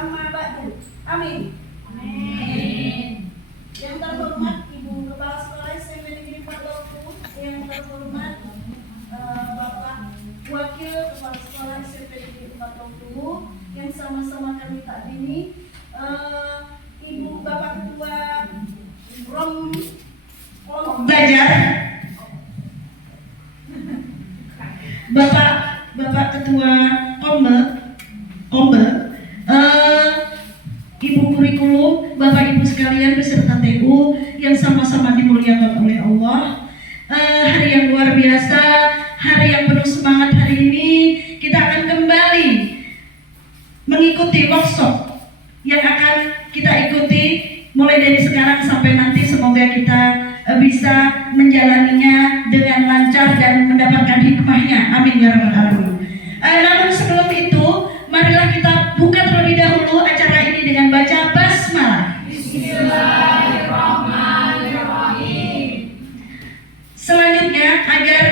amma ba'du. Amin. Amin. Yang terhormat Ibu Kepala Sekolah SMP Negeri 4 Loku, yang terhormat Bapak Wakil Kepala Sekolah SMP Negeri 4 Loku, yang sama-sama kami takdimi, Ibu Bapak Ketua Kelompok Belajar, Bapak Ketua Kombe, Ibu Kurikulum, Bapak Ibu sekalian beserta TU yang sama-sama dimuliakan oleh Allah. Hari yang luar biasa, hari yang penuh semangat hari ini, kita akan kembali mengikuti workshop yang akan kita ikuti mulai dari sekarang sampai nanti. Semoga kita bisa menjalaninya dengan lancar dan mendapatkan hikmahnya. Amin ya rabbal alamin. Namun sebelum itu, marilah kita buka terlebih dahulu acara ini dengan baca basmalah. Bismillahirrahmanirrahim. Selanjutnya, agar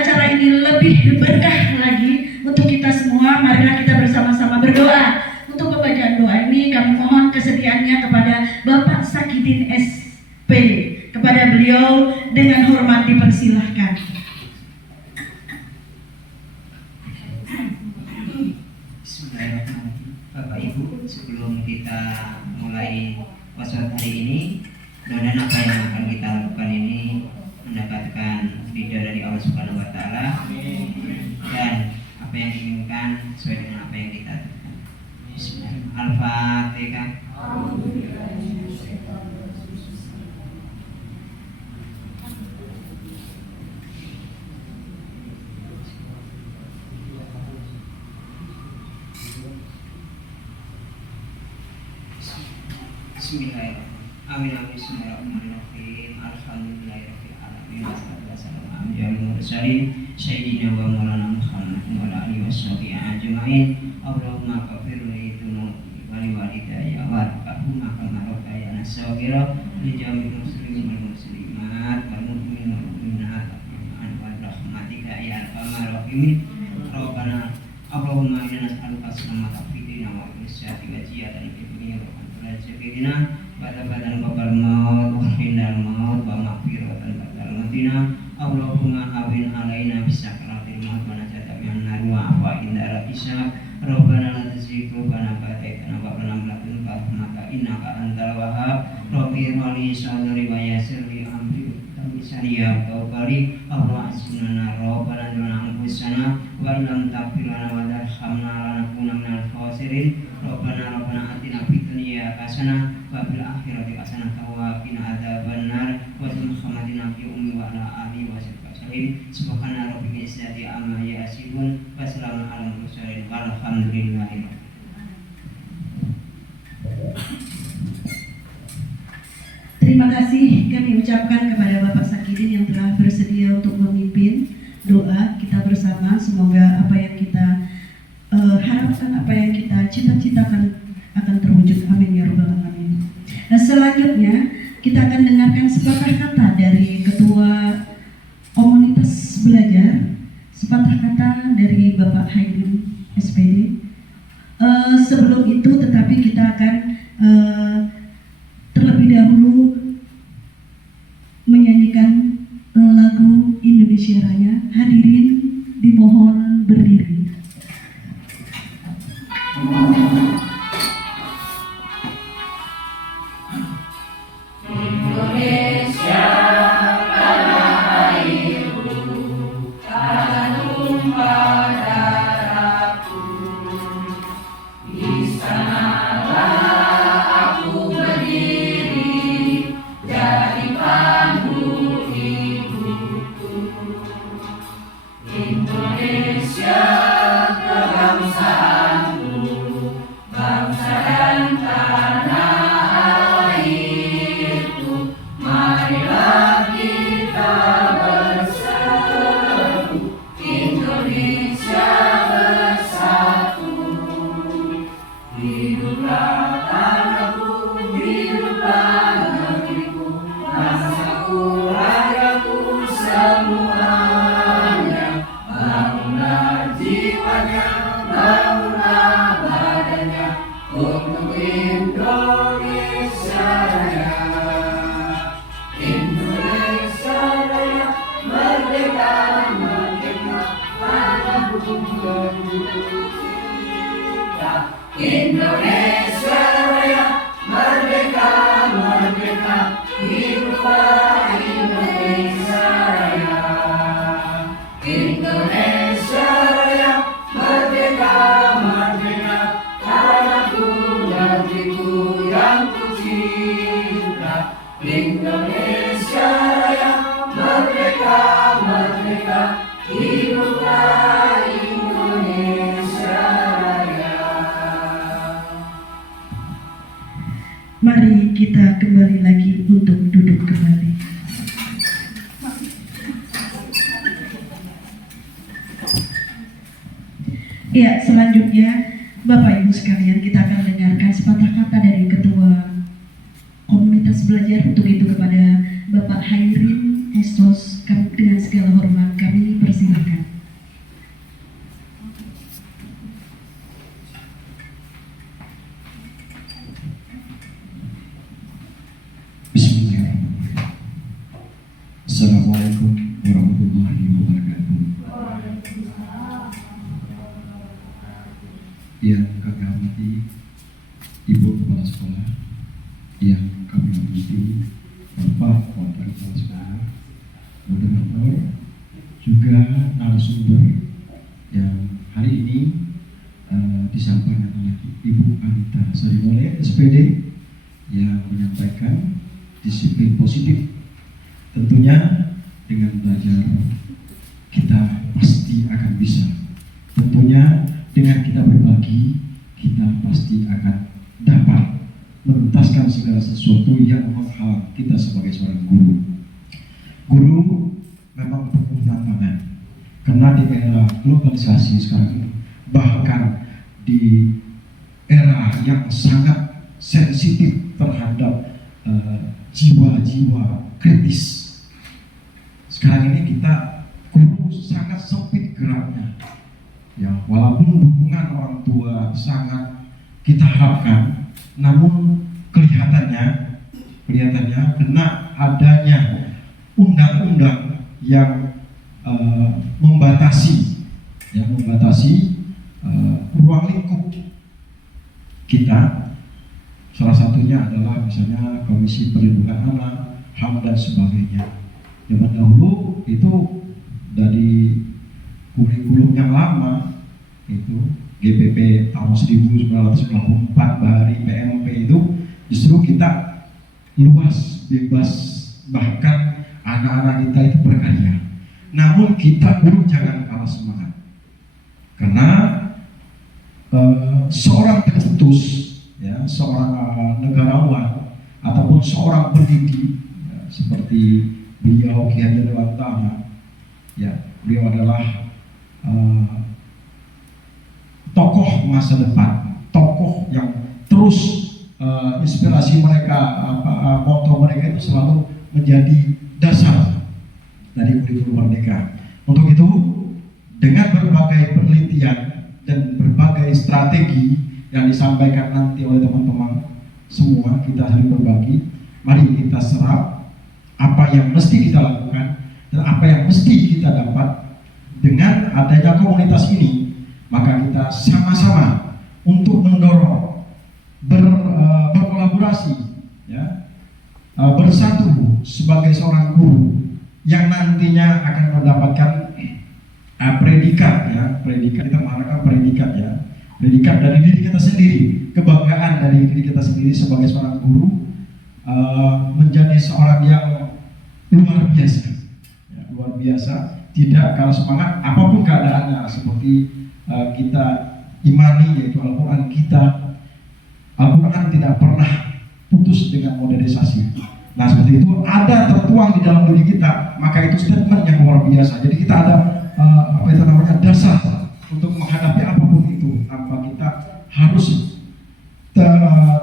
acara ini lebih berkah lagi untuk kita semua, marilah kita bersama-sama berdoa. Untuk pembacaan doa ini kami mohon kesediaannya kepada Bapak Sakidin SPD. Kepada beliau dengan hormat dipersilahkan. Bismillahirrahmanirrahim. Bapak Ibu, sebelum kita mulai workshop hari ini, mudah-mudahan apa yang akan kita lakukan ini mendapatkan ridha dari Allah Subhanahu wa taala dan apa yang diinginkan sesuai dengan apa yang kita lakukan. Bismillahirrahmanirrahim. Al-Fatihah. Bismillahirrahmanirrahim. Bismillahirrahmanirrahim. Alhamdulillahirabbil alamin. Wassalatu wassalamu ala asyrofil mursalin sayyidina wa maulana Muhammad wa ala alihi washabihi ajmain. Allahumma ghfir li dzunubi wa li walidayya warhamhuma kama rabbayani shaghira li jami'il muslimin wal muslimat wal mu'minin wal mu'minat wa rahmatika ya arhamar rahimin. Rabbana Allahumma inna nas'aluka salamata fid dunya wa fil akhirati wa jiyatan fid dunya wa Jabirina badan babal maut wa hindal maut wa maghfiratan badal matina. Allahumma hawin alaina bisakratil maut wa najata minan nar wa afa indara isya. Rabbana la tuzigh qulubana ba'da idh hadaytana wa hab lana min ladunka rahmatan innaka antal wahhab. Rabbi wali sadri wa yassir li amri Sariya Taubari Allah Asnana Rabbana Duna Anfusana wa ilam taghfir lana wa tarhamna lanakuna minal khasirin. Rabbana atina fid dunya hasanah wa fil akhirati hasanah wa qina adzabannar wa Muhammadin fi ummi wa ala alihi wa sahbihi. Subhana rabbika izzati amma yasifun wa salamun alal mursalin walhamdulillahi. Terima kasih kami ucapkan kepada Bapak Sakidin yang telah bersedia untuk memimpin doa kita bersama. Semoga apa yang kita harapkan, apa yang kita cita-citakan akan terwujud. Amin ya rabbal alamin. Nah, selanjutnya kita akan dengarkan sepatah kata dari Ketua Komunitas Belajar, sepatah kata dari Bapak Haidin SPD. Sebelum itu tetapi kita akan terlebih dahulu menyanyikan lagu Indonesia Raya. Hadirin dimohon berdiri. Indonesia tanah airku, tanah tumpah darahku. Di sanalah aku berdiri, jadi pandu hidupku. Indonesia kebangsaanku, Indonesia Raya, merdeka, merdeka, hiduplah Indonesia Raya. Indonesia Raya, merdeka, merdeka, tanahku, negeriku yang kucinta. Indonesia Raya, merdeka, merdeka, hiduplah Indonesia Raya. Mari kita kembali lagi untuk duduk kembali. Ya, selanjutnya Bapak Ibu sekalian, kita akan dengarkan sepatah kata dari Ketua Komunitas Belajar. Untuk itu kepada Bapak Hairin Estos, dengan segala hormat kami persilakan. Bismillahirrahmanirrahim. Assalamualaikum warahmatullahi wabarakatuh. Yang kami hormati Ibu Kepala Sekolah, yang kami hormati Bapak Wakil Kepala Sekolah, moderator, juga narasumber yang hari ini disampaikan oleh Ibu Anita Sarimole, SPD, yang menyampaikan disiplin positif. Tentunya dengan belajar kita pasti akan bisa. Tentunya dengan kita berbagi, kita pasti akan dapat menuntaskan segala sesuatu yang menghalang kita sebagai seorang guru. Guru memang penuh tantangan, karena di era globalisasi sekarang ini, bahkan di era yang sangat sensitif terhadap jiwa-jiwa kritis. Sekarang ini kita guru sangat sempit geraknya. Ya, walaupun dukungan orang tua sangat kita harapkan, namun kelihatannya kena adanya undang-undang yang membatasi ruang lingkup kita. Salah satunya adalah misalnya Komisi Perlindungan Anak, HAM dan sebagainya. Zaman dahulu itu dari kurikulum yang lama itu GPP tahun 1994 dari PMP itu justru kita luas, bebas, bahkan anak-anak kita itu berkarya. Namun kita guru jangan kalah semangat, karena seorang pencetus, ya, seorang negarawan ataupun seorang pendidik, ya, seperti beliau Ki Hajar Dewantara, ya, beliau adalah tokoh masa depan, tokoh yang terus inspirasi mereka, moto mereka itu selalu menjadi dasar dari kurikulum Merdeka. Untuk itu, dengan berbagai penelitian dan berbagai strategi yang disampaikan nanti oleh teman-teman semua, kita saling berbagi. Mari kita serap apa yang mesti kita lakukan dan apa yang mesti kita dapat. Dengan adanya komunitas ini, maka kita sama-sama untuk mendorong, berkolaborasi, ya, bersatu sebagai seorang guru yang nantinya akan mendapatkan predikat, ya, predikat, kita mengharapkan predikat, ya, predikat dari diri kita sendiri, kebanggaan dari diri kita sendiri sebagai seorang guru, menjadi seorang yang luar biasa, ya, luar biasa, tidak kalah semangat apapun keadaannya, seperti kita imani, yaitu Al-Quran kita. Al-Quran tidak pernah putus dengan modernisasi. Nah, seperti itu ada tertuang di dalam diri kita, maka itu statement yang luar biasa. Jadi kita ada dasar untuk menghadapi apapun itu, tanpa kita harus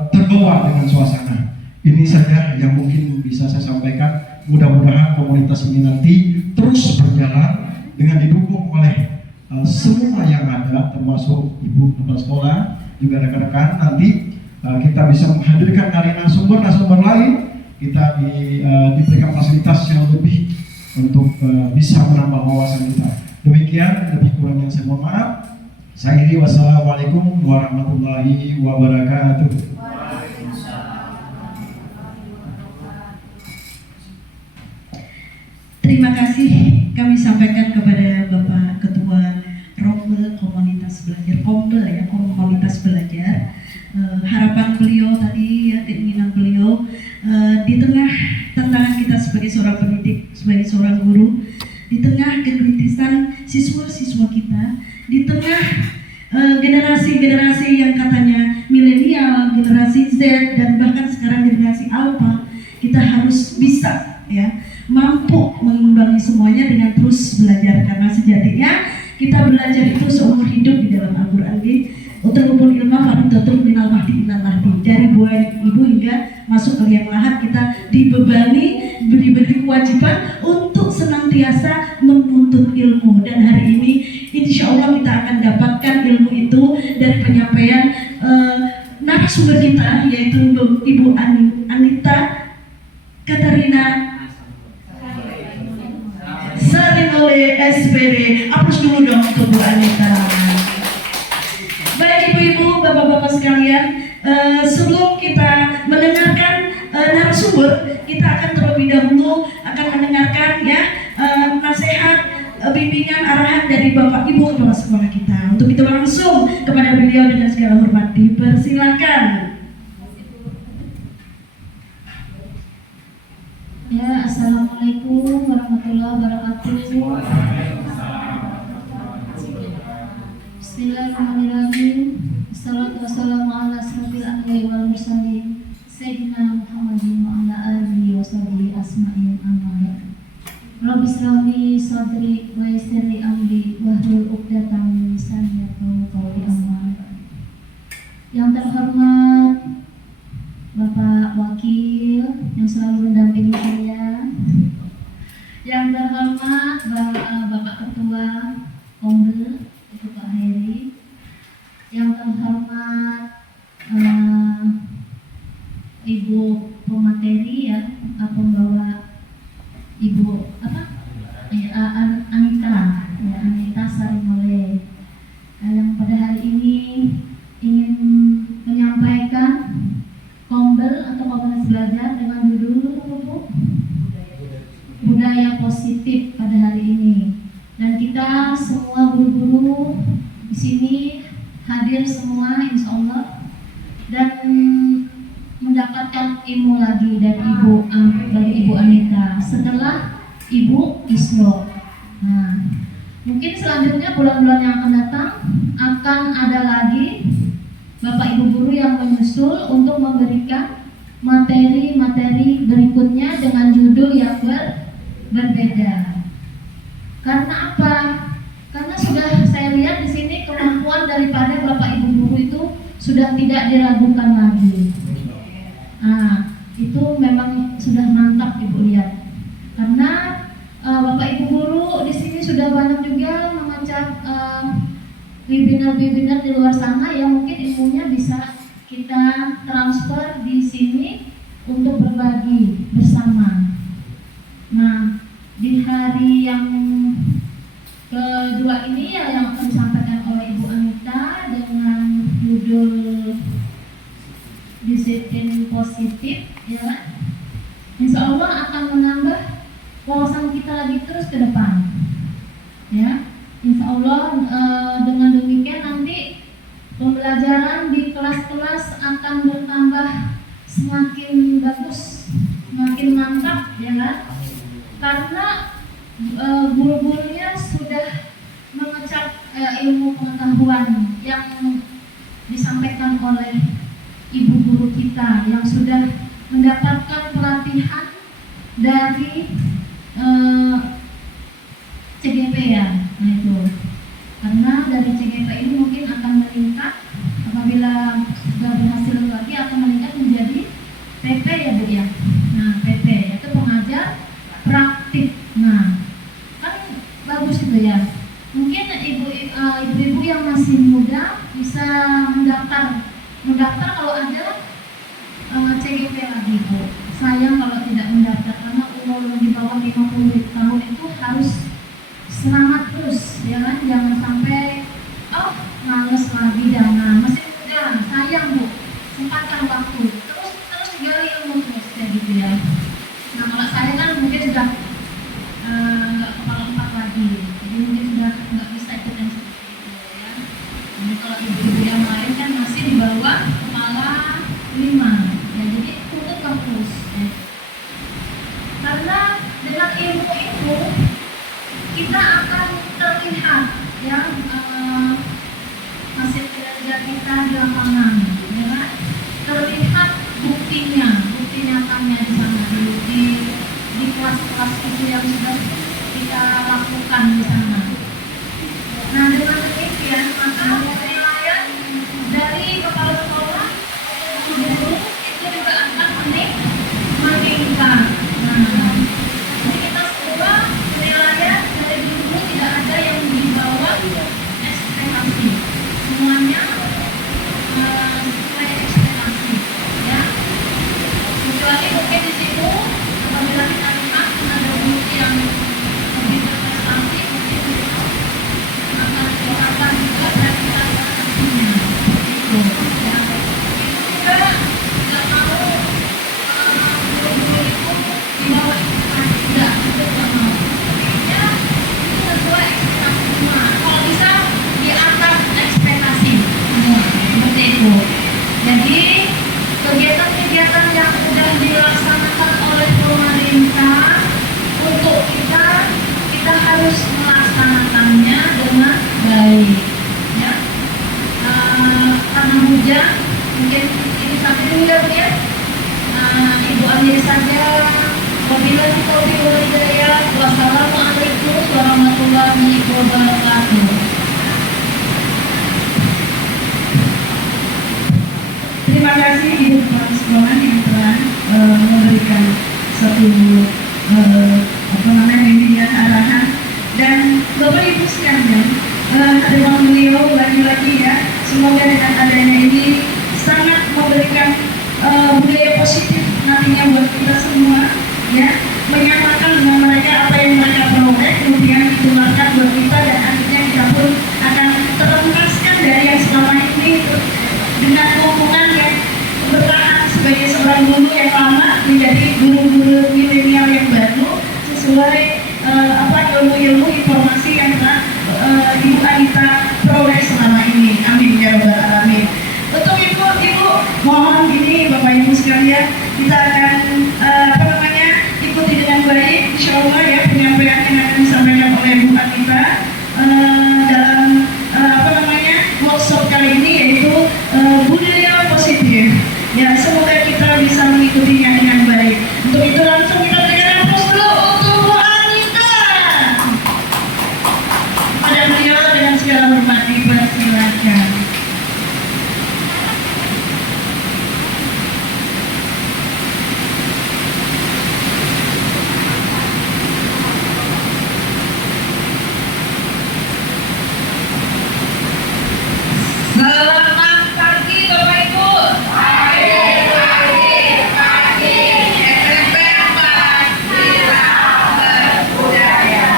terbawa dengan suasana. Ini saja yang mungkin bisa saya sampaikan. Mudah-mudahan komunitas ini nanti terus berjalan dengan didukung oleh semua yang ada, termasuk Ibu Kepala Sekolah, juga rekan-rekan. Nanti kita bisa menghadirkan dari narasumber lain, kita diberikan fasilitas yang lebih untuk bisa menambah wawasan kita. Demikian, lebih kurangnya saya mohon maaf. Saya kira wassalamualaikum warahmatullahi wabarakatuh. Terima kasih kami sampaikan kepada Bapak Ketua Rombel Komunitas Belajar, Kombel ya, Komunitas Belajar. Harapan beliau tadi ya, keinginan beliau di tengah tantangan kita sebagai seorang pendidik, sebagai seorang guru, di tengah kekritisan siswa-siswa kita, di tengah generasi-generasi yang katanya milenial, generasi Z dan bahkan sekarang generasi Alpha, kita harus bisa ya mampu mengimbangi semuanya dengan terus belajar, karena sejatinya kita belajar itu seumur hidup di dalam Al-Quran. Utlubul ilma faridatun minal mahdi ilal lahdi. Dari buah ibu hingga masuk ke liang lahat, kita dibebani, diberi kewajiban untuk senantiasa menuntut ilmu. Dan hari ini insya Allah kita akan dapatkan ilmu itu dari penyampaian narasumber kita, yaitu Ibu Anita Katarina Salim oleh SPD. Aplaus dulu dong untuk Bu Anita. Baik ibu-ibu, bapak-bapak sekalian, sebelum kita mendengarkan narasumber, kita akan terlebih dahulu akan mendengarkan ya nasihat, bimbingan, arahan dari Bapak Ibu Kepala Sekolah kita. Untuk itu langsung kepada beliau dengan segala hormat dipersilakan. Ya, assalamualaikum warahmatullahi wabarakatuh. Bismillahirrahmanirrahim. Assalatu wassalamu ala asrofil anbiya'i wal mursalin Sayyidina Muhammadin wa ala alihi wa sahbihi asma'in amma ba'du. Rabbi shrah li sadri wa yassir li amri wahlul 'uqdatam min lisani yafqahu qawli amma ba'du. Yang terhormat Bapak Wakil yang selalu mendampingi saya, yang terhormat Bapak Ketua Kombel itu Pak Heri, yang terhormat Ibu pemateri ya, pembawa Ibu Anita ya, Anita Sarimole, yang pada hari ini ingin menyampaikan Kombel atau komunitas belajar dengan judul budaya positif pada hari ini. Dan kita semua guru-guru di sini hadir semua insya Allah, dan mendapatkan ilmu lagi dari Ibu Anita setelah Ibu Islo. Nah, mungkin selanjutnya bulan-bulan yang akan datang akan ada lagi Bapak Ibu guru yang menyusul untuk memberikan materi-materi berikutnya dengan judul yang berbeda. Karena apa? Karena sudah saya lihat di sini kemampuan daripada Bapak Ibu guru itu sudah tidak diragukan lagi. Nah, itu memang sudah mantap Ibu lihat. Karena Bapak Ibu guru di sini sudah banyak juga mengecap webinar-webinar di luar sana yang mungkin ilmunya bisa kita transfer di sini untuk berbagi bersama. Nah, di hari yang kedua ini ya yang akan disampaikan oleh Ibu Anita dengan judul disiplin positif ya, insya Allah akan menambah wawasan kita lagi terus ke depan ya. Insya Allah dengan demikian nanti pembelajaran di kelas-kelas akan bertambah semakin bagus, semakin mantap ya kan? Karena guru-gurunya sudah mengecap ilmu pengetahuan yang disampaikan oleh ibu guru kita yang sudah mendapatkan pelatihan dari CGP ya. Nah itu, karena dari CGP ini mungkin akan meningkat apabila sudah berhasil lagi akan meningkat menjadi PP ya Bu ya. Nah PP itu pengajar praktik. Nah kan bagus itu ya. Mungkin ibu-ibu yang masih muda bisa mendaftar kalau ada CGP lagi Bu. Sayang kalau tidak mendaftar karena umur di bawah 50 tahun itu harus semangat terus ya kan, jangan sampai menyempatkan waktu terus gali ilmu terus kayak gitu ya. Nah kalau saya kan mungkin sudah nggak kepala 4 lagi, jadi mungkin sudah nggak bisa ikut yang seperti itu ya. Jadi kalau ibu-ibu yang lain kan masih di bawah kepala 5 ya, jadi tuntut bagus ya. Karena dengan ilmu itu kita akan terlihat ya hasil kinerja kita di lapangan, ya kan? Terlihat bukti nyatanya di sana di kelas-kelas itu yang sudah kita lakukan di sana. Nah dengan demikian maka penilaian dari kepala sekolah guru itu juga akan meningkat. Nah, jadi kita semua penilaian dari guru tidak ada yang di bawah ekspektasi, semuanya sesuai ekspektasi ya. Kecuali mungkin di situ apabila kita lihat ada guru yang lebih berprestasi, mungkin itu akan dikeluarkan juga dari ekspektasinya itu ya. Kita nggak mau guru-guru itu di bawah ekspektasi, tidak, itu nggak mau. Intinya itu sesuai ekspektasi semua. Kalau bisa di atas ekspektasi semua, seperti itu. Jadi kegiatan-kegiatan yang sudah dilaksanakan oleh pemerintah untuk kita harus melaksanakannya dengan baik ya. Karena hujan mungkin ini sampai dulu ya Bu ya. Ibu akhiri saja. Wabillahi taufiq wal hidayah. Wassalamualaikum warahmatullahi wabarakatuh. Terima kasih Ibu Kepala Sekolah yang telah memberikan satu bimbingan arahan, dan Bapak Ibu sekalian, hadirin beliau lagi-lagi ya, semoga dengan adanya ini sangat memberikan budaya positif nantinya buat kita semua ya, menyamakan dengan mereka apa yang mereka peroleh, kemudian ditularkan buat kita, dan akhirnya kita pun akan terlepaskan dari yang selama ini dengan hubungan yang bertahan sebagai seorang guru yang lama menjadi guru-guru milenial yang baru sesuai ilmu-ilmu informasi yang telah Ibu Anita peroleh selama ini. Amin ya rabbal alamin. Untuk ibu mohon ini Bapak Ibu sekalian, kita akan ikuti dengan baik insya Allah ya penyampaian yang akan disampaikan oleh Bu Anita dalam workshop kali ini, yaitu budaya positif ya. Semoga kita bisa mengikutinya dengan baik. Untuk itu langsung kita berikan aplaus dulu untuk Bu Anita. Pada beliau dengan segala hormat dipersilakan. Selamat pagi Bapak Ibu. Pagi. SMP 4 Sila Berbudaya.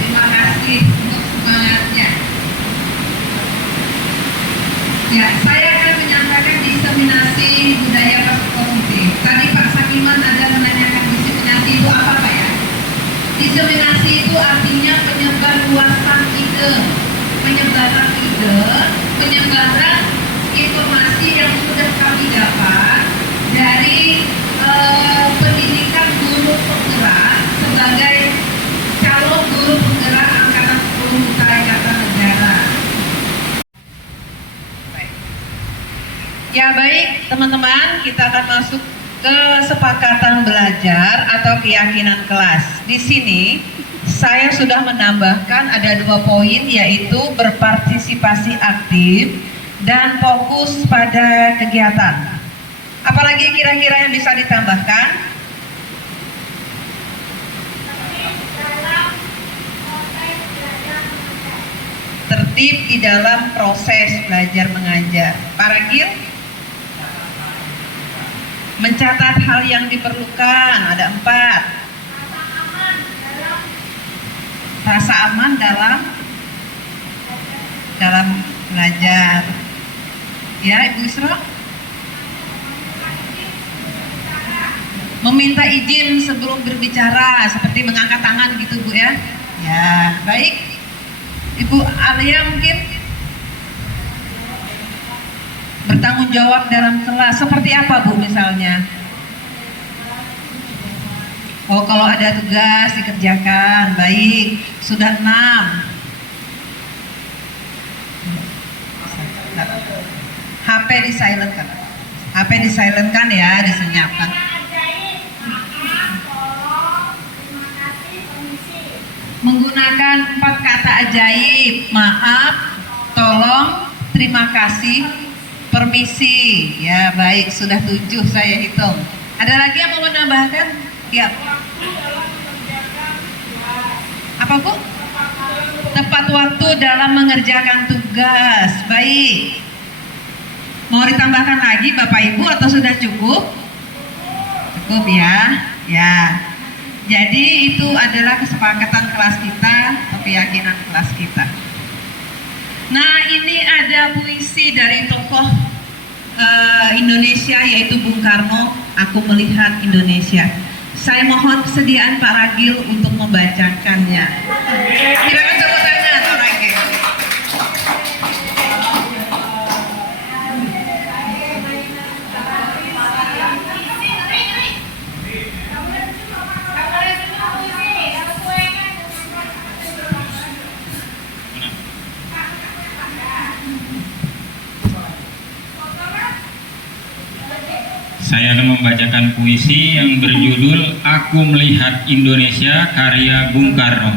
Terima kasih untuk semangatnya. Ya, saya akan menyampaikan diseminasi budaya positif. Tadi Pak Sakiman ada menanyakan diseminasi itu apa Pak ya? Diseminasi itu artinya penyebar luasan ide, penyebaran informasi yang sudah kami dapat dari pendidikan guru penggerak sebagai calon guru penggerak angkatan 10 Balai Negara. Ya baik teman-teman, kita akan masuk ke kesepakatan belajar atau keyakinan kelas. Di sini saya sudah menambahkan ada 2 poin, yaitu berpartisipasi aktif dan fokus pada kegiatan. Apalagi kira-kira yang bisa ditambahkan? Tertib di dalam proses belajar mengajar. Pak Ragil? Mencatat hal yang diperlukan, ada 4. Rasa aman dalam belajar. Ya, Ibu Isra. Meminta izin sebelum berbicara, seperti mengangkat tangan gitu Bu ya. Ya, baik. Ibu Alia mungkin bertanggung jawab dalam kelas. Seperti apa Bu misalnya? Oh, kalau ada tugas dikerjakan. Baik, sudah 6. HP disilentkan. HP disilentkan ya, disenyapkan. Menggunakan 4 kata ajaib. Maaf, tolong, terima kasih, permisi. Ya, baik, sudah 7 saya hitung. Ada lagi yang mau menambahkan? Ya. Apa Bu? Tepat waktu dalam mengerjakan tugas. Baik. Mau ditambahkan lagi Bapak Ibu atau sudah cukup? Cukup ya. Ya. Jadi itu adalah kesepakatan kelas kita atau keyakinan kelas kita. Nah, ini ada puisi dari tokoh Indonesia yaitu Bung Karno, Aku Melihat Indonesia. Saya mohon kesediaan Pak Ragil untuk membacakannya. Silakan tepuk tangan Pak Ragil. Saya akan membacakan puisi yang berjudul Aku Melihat Indonesia karya Bung Karno.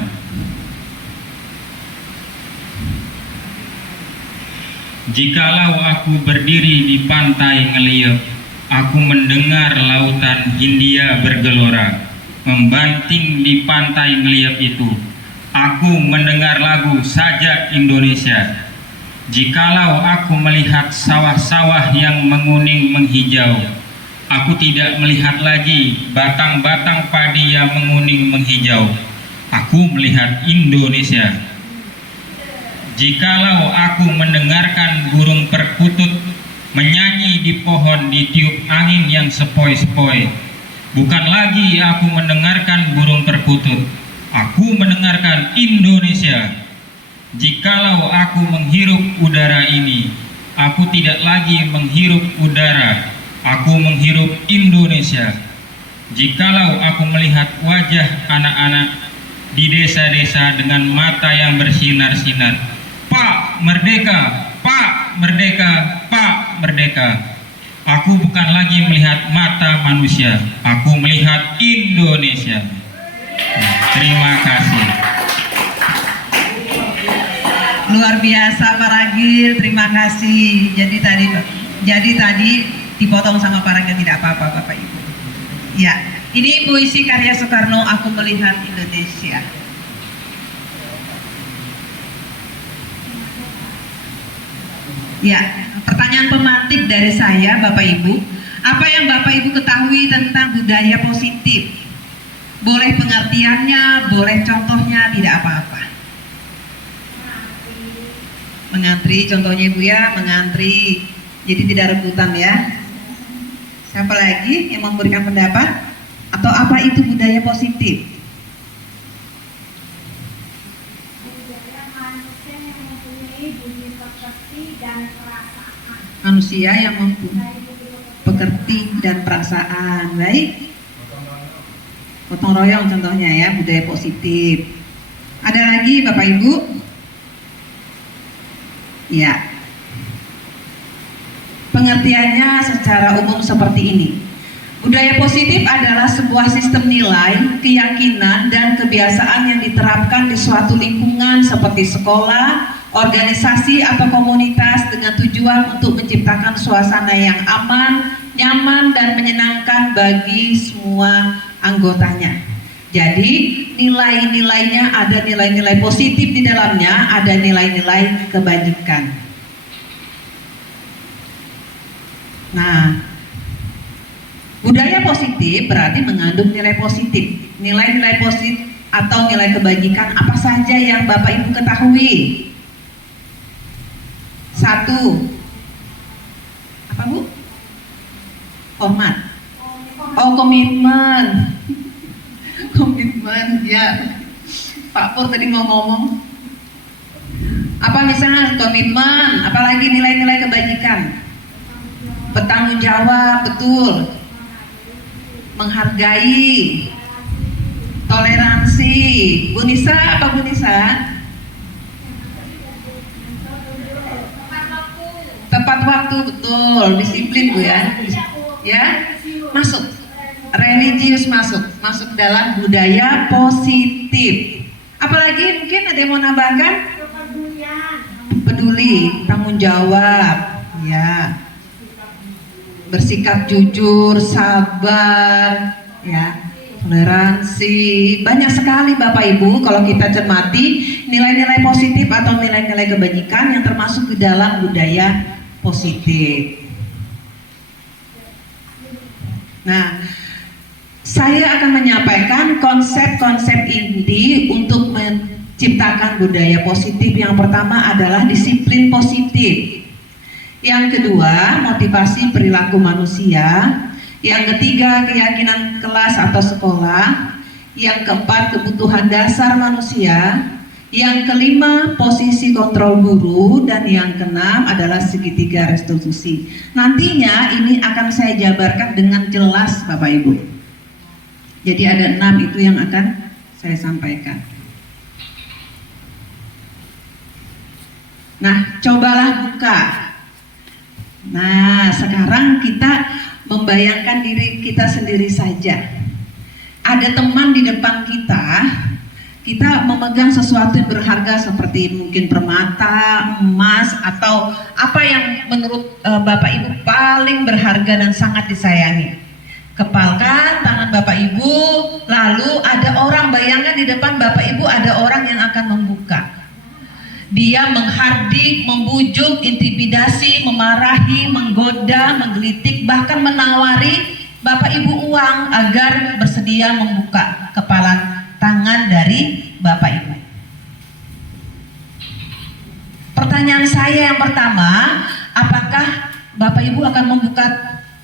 Jikalau aku berdiri di pantai ngeliat, aku mendengar lautan Hindia bergelora. Membanting di pantai ngeliat itu, aku mendengar lagu Sajak Indonesia. Jikalau aku melihat sawah-sawah yang menguning menghijau, aku tidak melihat lagi batang-batang padi yang menguning menghijau. Aku melihat Indonesia. Jikalau aku mendengarkan burung perkutut menyanyi di pohon ditiup angin yang sepoi-sepoi, bukan lagi aku mendengarkan burung perkutut, aku mendengarkan Indonesia. Jikalau aku menghirup udara ini, aku tidak lagi menghirup udara, aku menghirup Indonesia. Jikalau aku melihat wajah anak-anak di desa-desa dengan mata yang bersinar-sinar, Pak Merdeka, Pak Merdeka, Pak Merdeka, aku bukan lagi melihat mata manusia, aku melihat Indonesia. Terima kasih. Luar biasa Pak Ragil, terima kasih. Jadi tadi dipotong sama Pak Ragil, tidak apa-apa Bapak Ibu. Ya, ini puisi karya Soekarno, Aku Melihat Indonesia. Ya, pertanyaan pemantik dari saya Bapak Ibu, apa yang Bapak Ibu ketahui tentang budaya positif? Boleh pengertiannya, boleh contohnya, tidak apa-apa. Mengantri, contohnya Ibu ya, mengantri, jadi tidak rebutan ya. Siapa lagi yang memberikan pendapat? Atau apa itu budaya positif? Budaya manusia yang mempunyai budi pekerti dan perasaan. Manusia yang mempunyai pekerti dan perasaan. Baik. Gotong royong contohnya ya, budaya positif. Ada lagi Bapak Ibu? Ya. Pengertiannya secara umum seperti ini. Budaya positif adalah sebuah sistem nilai, keyakinan, dan kebiasaan yang diterapkan di suatu lingkungan seperti sekolah, organisasi, atau komunitas dengan tujuan untuk menciptakan suasana yang aman, nyaman, dan menyenangkan bagi semua anggotanya. Jadi nilai-nilainya ada nilai-nilai positif di dalamnya, ada nilai-nilai kebajikan. Nah, budaya positif berarti mengandung nilai positif. Nilai-nilai positif atau nilai kebajikan apa saja yang Bapak Ibu ketahui? 1. Format. Oh, komitmen. Komitmen, ya. Pak Pur tadi ngomong apa misalnya komitmen, apalagi nilai-nilai kebajikan, bertanggung jawab, betul, menghargai, toleransi. Bu Nisa, apa Bu Nisa? Tepat waktu, betul, disiplin Bu ya. Ya, masuk. Religius masuk dalam budaya positif. Apalagi mungkin ada yang mau nambahkan? Peduli, tanggung jawab, ya. Bersikap jujur, sabar, ya. Toleransi. Banyak sekali Bapak Ibu kalau kita cermati nilai-nilai positif atau nilai-nilai kebajikan yang termasuk di dalam budaya positif. Nah, saya akan menyampaikan konsep-konsep inti untuk menciptakan budaya positif. Yang pertama adalah disiplin positif. Yang kedua, motivasi perilaku manusia. Yang ketiga, keyakinan kelas atau sekolah. Yang keempat, kebutuhan dasar manusia. Yang kelima, posisi kontrol guru. Dan yang keenam adalah segitiga restitusi. Nantinya ini akan saya jabarkan dengan jelas Bapak Ibu. Jadi ada 6 itu yang akan saya sampaikan. Nah, cobalah buka. Nah, sekarang kita membayangkan diri kita sendiri saja. Ada teman di depan kita memegang sesuatu yang berharga seperti mungkin permata, emas, atau apa yang menurut Bapak Ibu paling berharga dan sangat disayangi. Kepalkan tangan Bapak Ibu, lalu ada orang, bayangkan di depan Bapak Ibu ada orang yang akan membuka. Dia menghardik, membujuk, intimidasi, memarahi, menggoda, menggelitik, bahkan menawari Bapak Ibu uang agar bersedia membuka kepalan tangan dari Bapak Ibu. Pertanyaan saya yang pertama, apakah Bapak Ibu akan membuka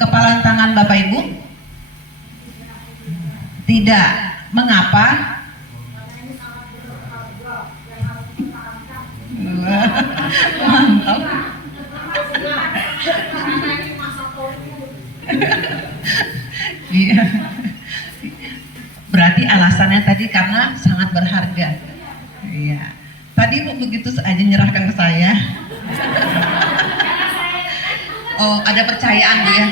kepalan tangan Bapak Ibu? Tidak. Mengapa? Mantap. Iya. Berarti alasannya tadi karena sangat berharga. Iya. Tadi begitu aja nyerahkan ke saya. Oh, ada percayaan Bu ya?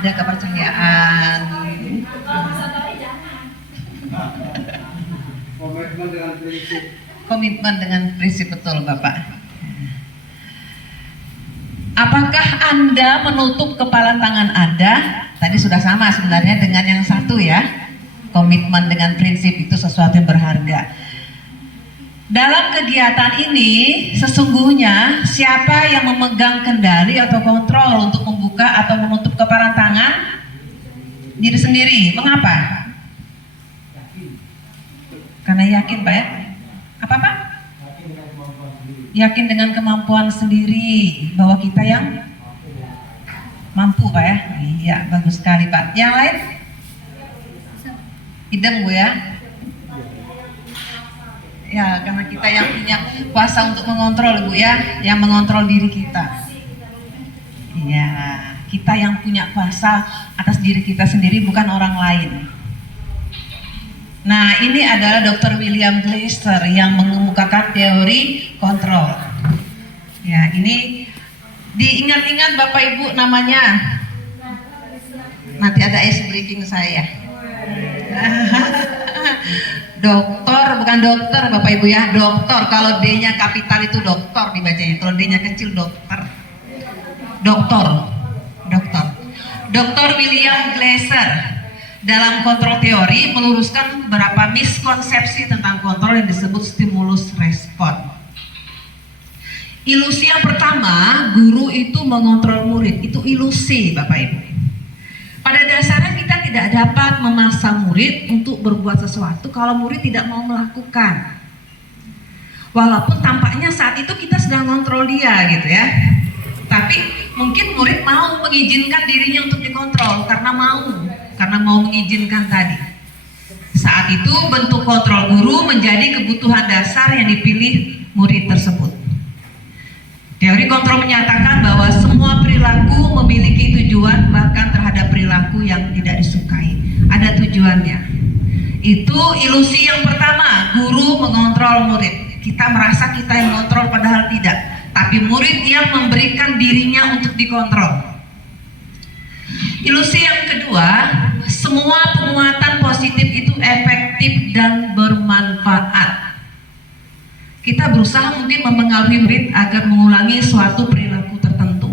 Ada kepercayaan. Komitmen dengan prinsip, betul Bapak. Apakah Anda menutup kepalan tangan Anda? Tadi sudah sama sebenarnya dengan yang satu ya. Komitmen dengan prinsip itu sesuatu yang berharga. Dalam kegiatan ini sesungguhnya siapa yang memegang kendali atau kontrol untuk membuka atau menutup kepalan tangan? Diri sendiri. Mengapa? Karena yakin Pak ya? Apa Pak? Yakin dengan kemampuan sendiri bahwa kita yang mampu Pak ya? Iya, bagus sekali Pak. Yang lain? Idem Bu ya? Ya, karena kita yang punya kuasa untuk mengontrol Bu ya, yang mengontrol diri kita. Iya, kita yang punya kuasa atas diri kita sendiri, bukan orang lain. Nah, ini adalah Dr. William Glasser yang mengemukakan teori kontrol. Ya, ini diingat-ingat Bapak Ibu namanya. Nanti ada ice breaking saya. Dokter, bukan dokter Bapak Ibu ya, dokter. Kalau D-nya kapital itu dokter dibacanya. Kalau D-nya kecil dokter. Dr. William Glasser dalam kontrol teori meluruskan beberapa miskonsepsi tentang kontrol yang disebut stimulus respon. Ilusi yang pertama, guru itu mengontrol murid, itu ilusi Bapak Ibu. Pada dasarnya kita tidak dapat memaksa murid untuk berbuat sesuatu kalau murid tidak mau melakukan. Walaupun tampaknya saat itu kita sedang kontrol dia gitu ya. Tapi mungkin murid mau mengizinkan dirinya untuk dikontrol karena mau mengizinkan tadi. Saat itu bentuk kontrol guru menjadi kebutuhan dasar yang dipilih murid tersebut. Teori kontrol menyatakan bahwa semua perilaku memiliki tujuan, bahkan terhadap perilaku yang tidak disukai. Ada tujuannya. Itu ilusi yang pertama, guru mengontrol murid. Kita merasa kita yang mengontrol padahal tidak. Tapi murid yang memberikan dirinya untuk dikontrol. Ilusi yang kedua, semua penguatan positif itu efektif dan bermanfaat. Kita berusaha mungkin mempengaruhi murid agar mengulangi suatu perilaku tertentu.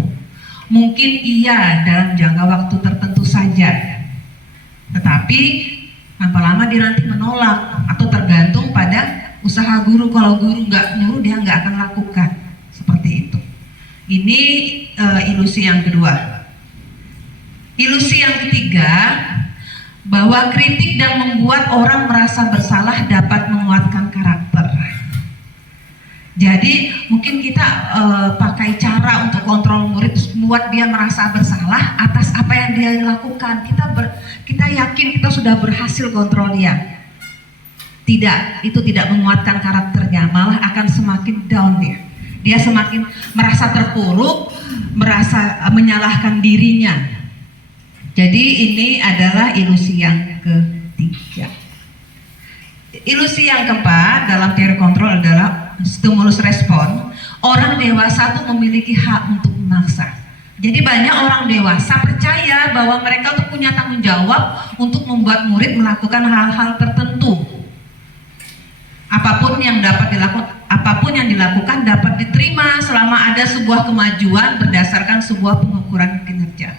Mungkin iya dalam jangka waktu tertentu saja. Tetapi lama-lama dia nanti menolak atau tergantung pada usaha guru. Kalau guru nggak nyuruh, dia nggak akan lakukan. Seperti itu. Ini ilusi yang kedua. Ilusi yang ketiga, bahwa kritik dan membuat orang merasa bersalah dapat menguatkan karakter. Jadi mungkin kita pakai cara untuk kontrol murid, membuat dia merasa bersalah atas apa yang dia lakukan. Kita yakin kita sudah berhasil kontrol dia. Tidak, itu tidak menguatkan karakternya, malah akan semakin down dia. Dia semakin merasa terpuruk, merasa menyalahkan dirinya. Jadi ini adalah ilusi yang ketiga. Ilusi yang keempat dalam teori kontrol adalah stimulus respon. Orang dewasa itu memiliki hak untuk memaksa. Jadi banyak orang dewasa percaya bahwa mereka tuh punya tanggung jawab untuk membuat murid melakukan hal-hal tertentu. Apapun yang dilakukan dapat diterima selama ada sebuah kemajuan berdasarkan sebuah pengukuran kinerja.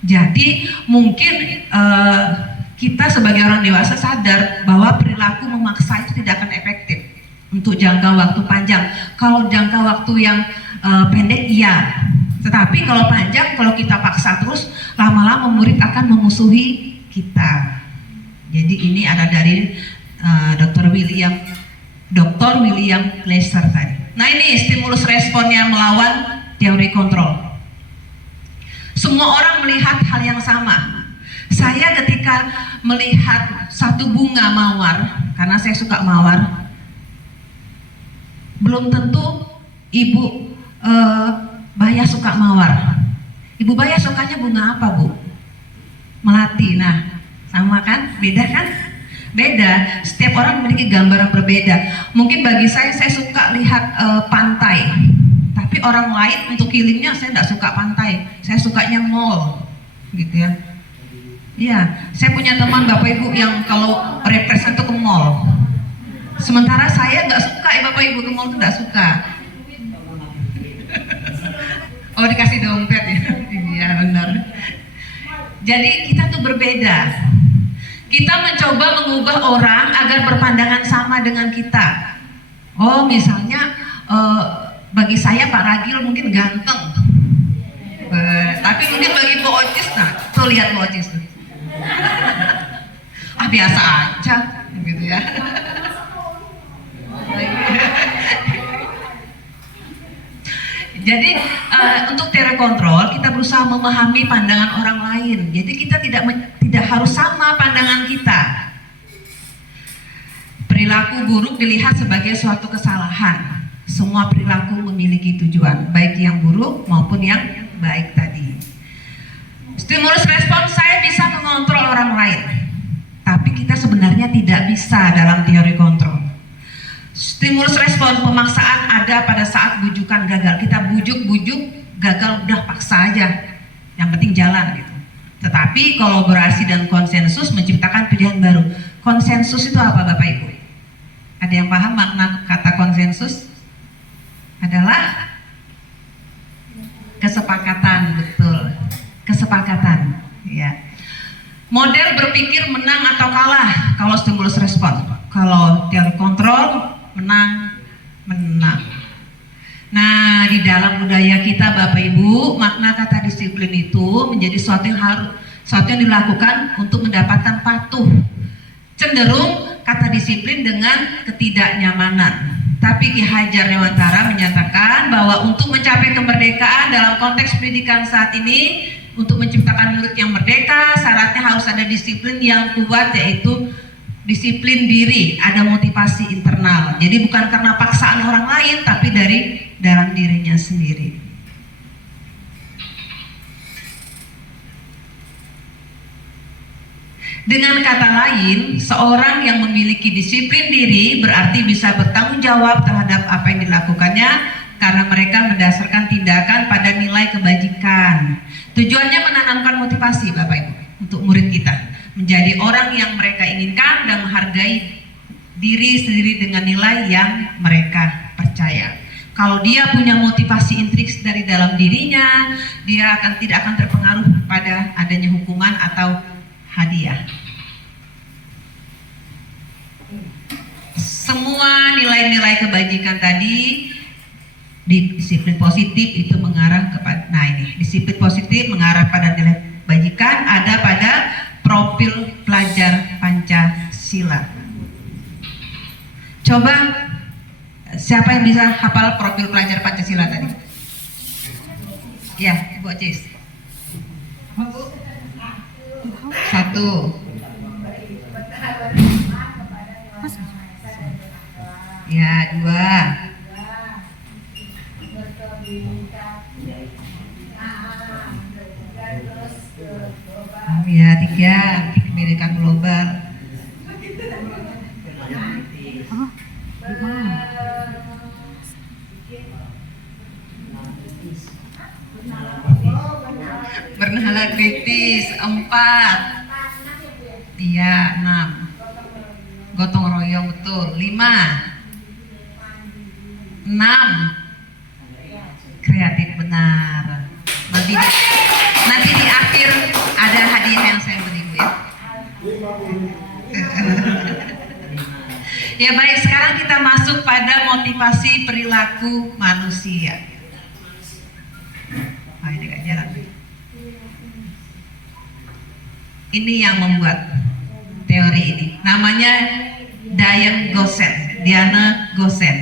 Jadi mungkin kita sebagai orang dewasa sadar bahwa perilaku memaksa itu tidak akan efektif untuk jangka waktu panjang. Kalau jangka waktu yang pendek iya, tetapi kalau panjang, kalau kita paksa terus, lama-lama murid akan memusuhi kita. Jadi ini ada dari Dr. William Glasser tadi. Nah ini stimulus responnya melawan teori kontrol. Semua orang melihat hal yang sama. Saya ketika melihat satu bunga mawar, karena saya suka mawar, belum tentu Ibu Baya suka mawar. Ibu Baya sukanya bunga apa, Bu? Melati. Nah, sama kan? Beda kan? Beda. Setiap orang memiliki gambaran berbeda. Mungkin bagi saya suka lihat pantai. Tapi orang lain untuk healingnya saya tidak suka pantai, saya sukanya mall, gitu ya. Iya, saya punya teman Bapak Ibu yang kalau represent itu ke mall. Sementara saya nggak suka, Bapak Ibu ke mall itu nggak suka. Oh dikasih dompet ya, iya benar. Jadi kita tuh berbeda. Kita mencoba mengubah orang agar berpandangan sama dengan kita. Oh misalnya. Bagi saya Pak Ragil mungkin ganteng, tapi mungkin bagi Bu Ocis, nah tuh lihat Bu Ocis tuh, biasa aja, gitu ya. Jadi untuk teori kontrol kita berusaha memahami pandangan orang lain. Jadi kita tidak harus sama pandangan kita. Perilaku buruk dilihat sebagai suatu kesalahan. Semua perilaku memiliki tujuan, baik yang buruk maupun yang baik tadi. Stimulus respon, saya bisa mengontrol orang lain, tapi kita sebenarnya tidak bisa dalam teori kontrol. Stimulus respon pemaksaan ada pada saat bujukan gagal. Kita bujuk-bujuk, gagal udah paksa aja, yang penting jalan gitu. Tetapi kolaborasi dan konsensus menciptakan pilihan baru. Konsensus itu apa Bapak Ibu? Ada yang paham makna kata konsensus? Adalah kesepakatan, betul, kesepakatan ya. Model berpikir menang atau kalah kalau stimulus respon. Kalau teori kontrol menang. Nah di dalam budaya kita Bapak Ibu, makna kata disiplin itu menjadi suatu yang dilakukan untuk mendapatkan patuh. Cenderung kata disiplin dengan ketidaknyamanan. Tapi Ki Hajar Dewantara menyatakan bahwa untuk mencapai kemerdekaan dalam konteks pendidikan saat ini, untuk menciptakan murid yang merdeka, syaratnya harus ada disiplin yang kuat, yaitu disiplin diri, ada motivasi internal. Jadi bukan karena paksaan orang lain, tapi dari dalam dirinya sendiri. Dengan kata lain, seorang yang memiliki disiplin diri berarti bisa bertanggung jawab terhadap apa yang dilakukannya karena mereka mendasarkan tindakan pada nilai kebajikan. Tujuannya menanamkan motivasi Bapak Ibu untuk murid kita menjadi orang yang mereka inginkan dan menghargai diri sendiri dengan nilai yang mereka percaya. Kalau dia punya motivasi intrinsik dari dalam dirinya, dia tidak akan terpengaruh pada adanya hukuman atau hadiah. Semua nilai-nilai kebajikan tadi di disiplin positif itu mengarah kepada, nah ini disiplin positif mengarah pada nilai kebajikan ada pada profil pelajar Pancasila. Coba siapa yang bisa hafal profil pelajar Pancasila tadi? Ya, Ibu Acis. 1. Ya, 2. Ya, 3. Pendidikan global. Bernalar kritis. 4. Iya, 6. Gotong royong betul. 5. 6. Kreatif benar. Nanti di akhir ada hadiah yang saya beri Bu ya. Ya baik, sekarang kita masuk pada motivasi perilaku manusia. Ah, ini gak jalan. Ini yang membuat teori ini. Namanya Diana Gosen.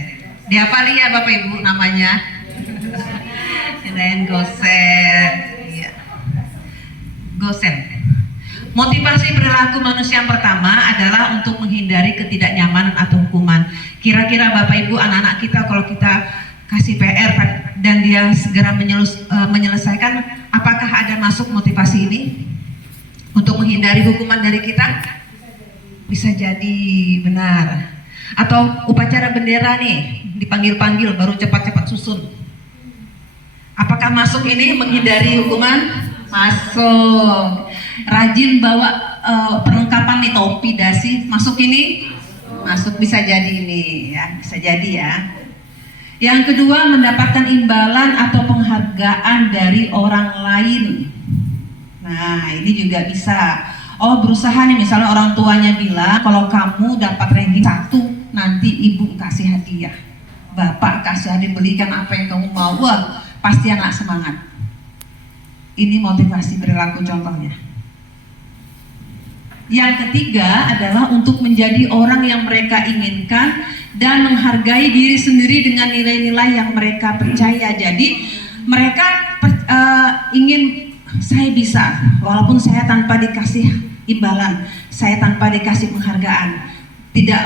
Dihafali ya Bapak Ibu namanya. Diana Gosen. Ya. Gosen. Motivasi perilaku manusia yang pertama adalah untuk menghindari ketidaknyamanan atau hukuman. Kira-kira Bapak Ibu anak-anak kita kalau kita kasih PR dan dia segera menyelesaikan, apakah ada masuk motivasi ini untuk menghindari hukuman dari kita? Bisa jadi benar. Atau upacara bendera nih, dipanggil-panggil baru cepat-cepat susun. Apakah masuk ini menghindari hukuman? Masuk. Rajin bawa perlengkapan nih, topi, dasi, masuk ini? Masuk, bisa jadi ini ya, bisa jadi ya. Yang kedua, mendapatkan imbalan atau penghargaan dari orang lain. Nah, ini juga bisa. Oh, berusaha nih, misalnya orang tuanya bilang kalau kamu dapat ranking 1, nanti ibu kasih hadiah, bapak kasih hadiah, belikan apa yang kamu mau. Wah, pasti anak semangat. Ini motivasi perilaku contohnya. Yang ketiga adalah untuk menjadi orang yang mereka inginkan dan menghargai diri sendiri dengan nilai-nilai yang mereka percaya. Jadi mereka ingin, saya bisa, walaupun saya tanpa dikasih imbalan, saya tanpa dikasih penghargaan, tidak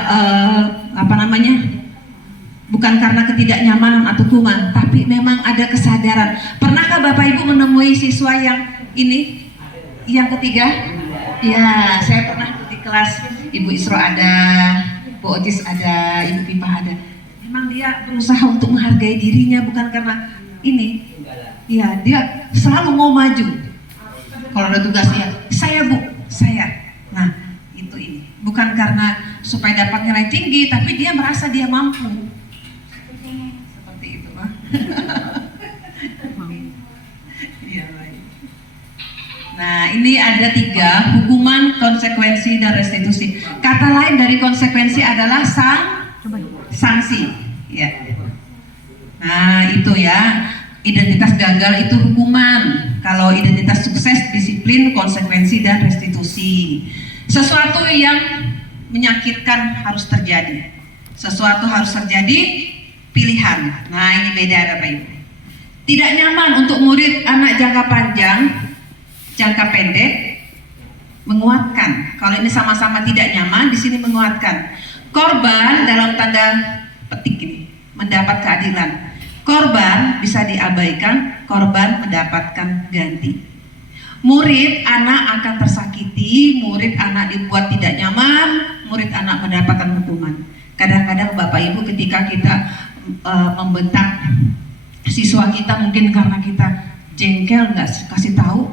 bukan karena ketidaknyamanan atau hukuman, tapi memang ada kesadaran. Pernahkah Bapak Ibu menemui siswa yang ini, yang ketiga? Ya, saya pernah di kelas Ibu Isro ada, Bu Otis ada, Ibu Pipah ada. Memang dia berusaha untuk menghargai dirinya, bukan karena ini. Ya, dia selalu mau maju. Kalau ada tugasnya, saya Bu, saya. Nah, itu ini. Bukan karena supaya dapat nilai tinggi, tapi dia merasa dia mampu. Seperti itu, Pak. Iya, baik. Nah, ini ada 3, hukuman, konsekuensi, dan restitusi. Kata lain dari konsekuensi adalah sanksi. Ya. Nah, itu ya. Identitas gagal itu hukuman. Kalau identitas sukses, disiplin, konsekuensi, dan restitusi. Sesuatu yang menyakitkan harus terjadi. Sesuatu harus terjadi, pilihan. Nah, ini beda Bapak Ibu. Tidak nyaman untuk murid anak jangka panjang, jangka pendek, menguatkan. Kalau ini sama-sama tidak nyaman, di sini menguatkan. Korban dalam tanda petik ini mendapat keadilan. Korban bisa diabaikan, korban mendapatkan ganti. Murid anak akan tersakiti, murid anak dibuat tidak nyaman, murid anak mendapatkan hukuman. Kadang-kadang Bapak Ibu ketika kita membentak siswa kita, mungkin karena kita jengkel nggak kasih tahu,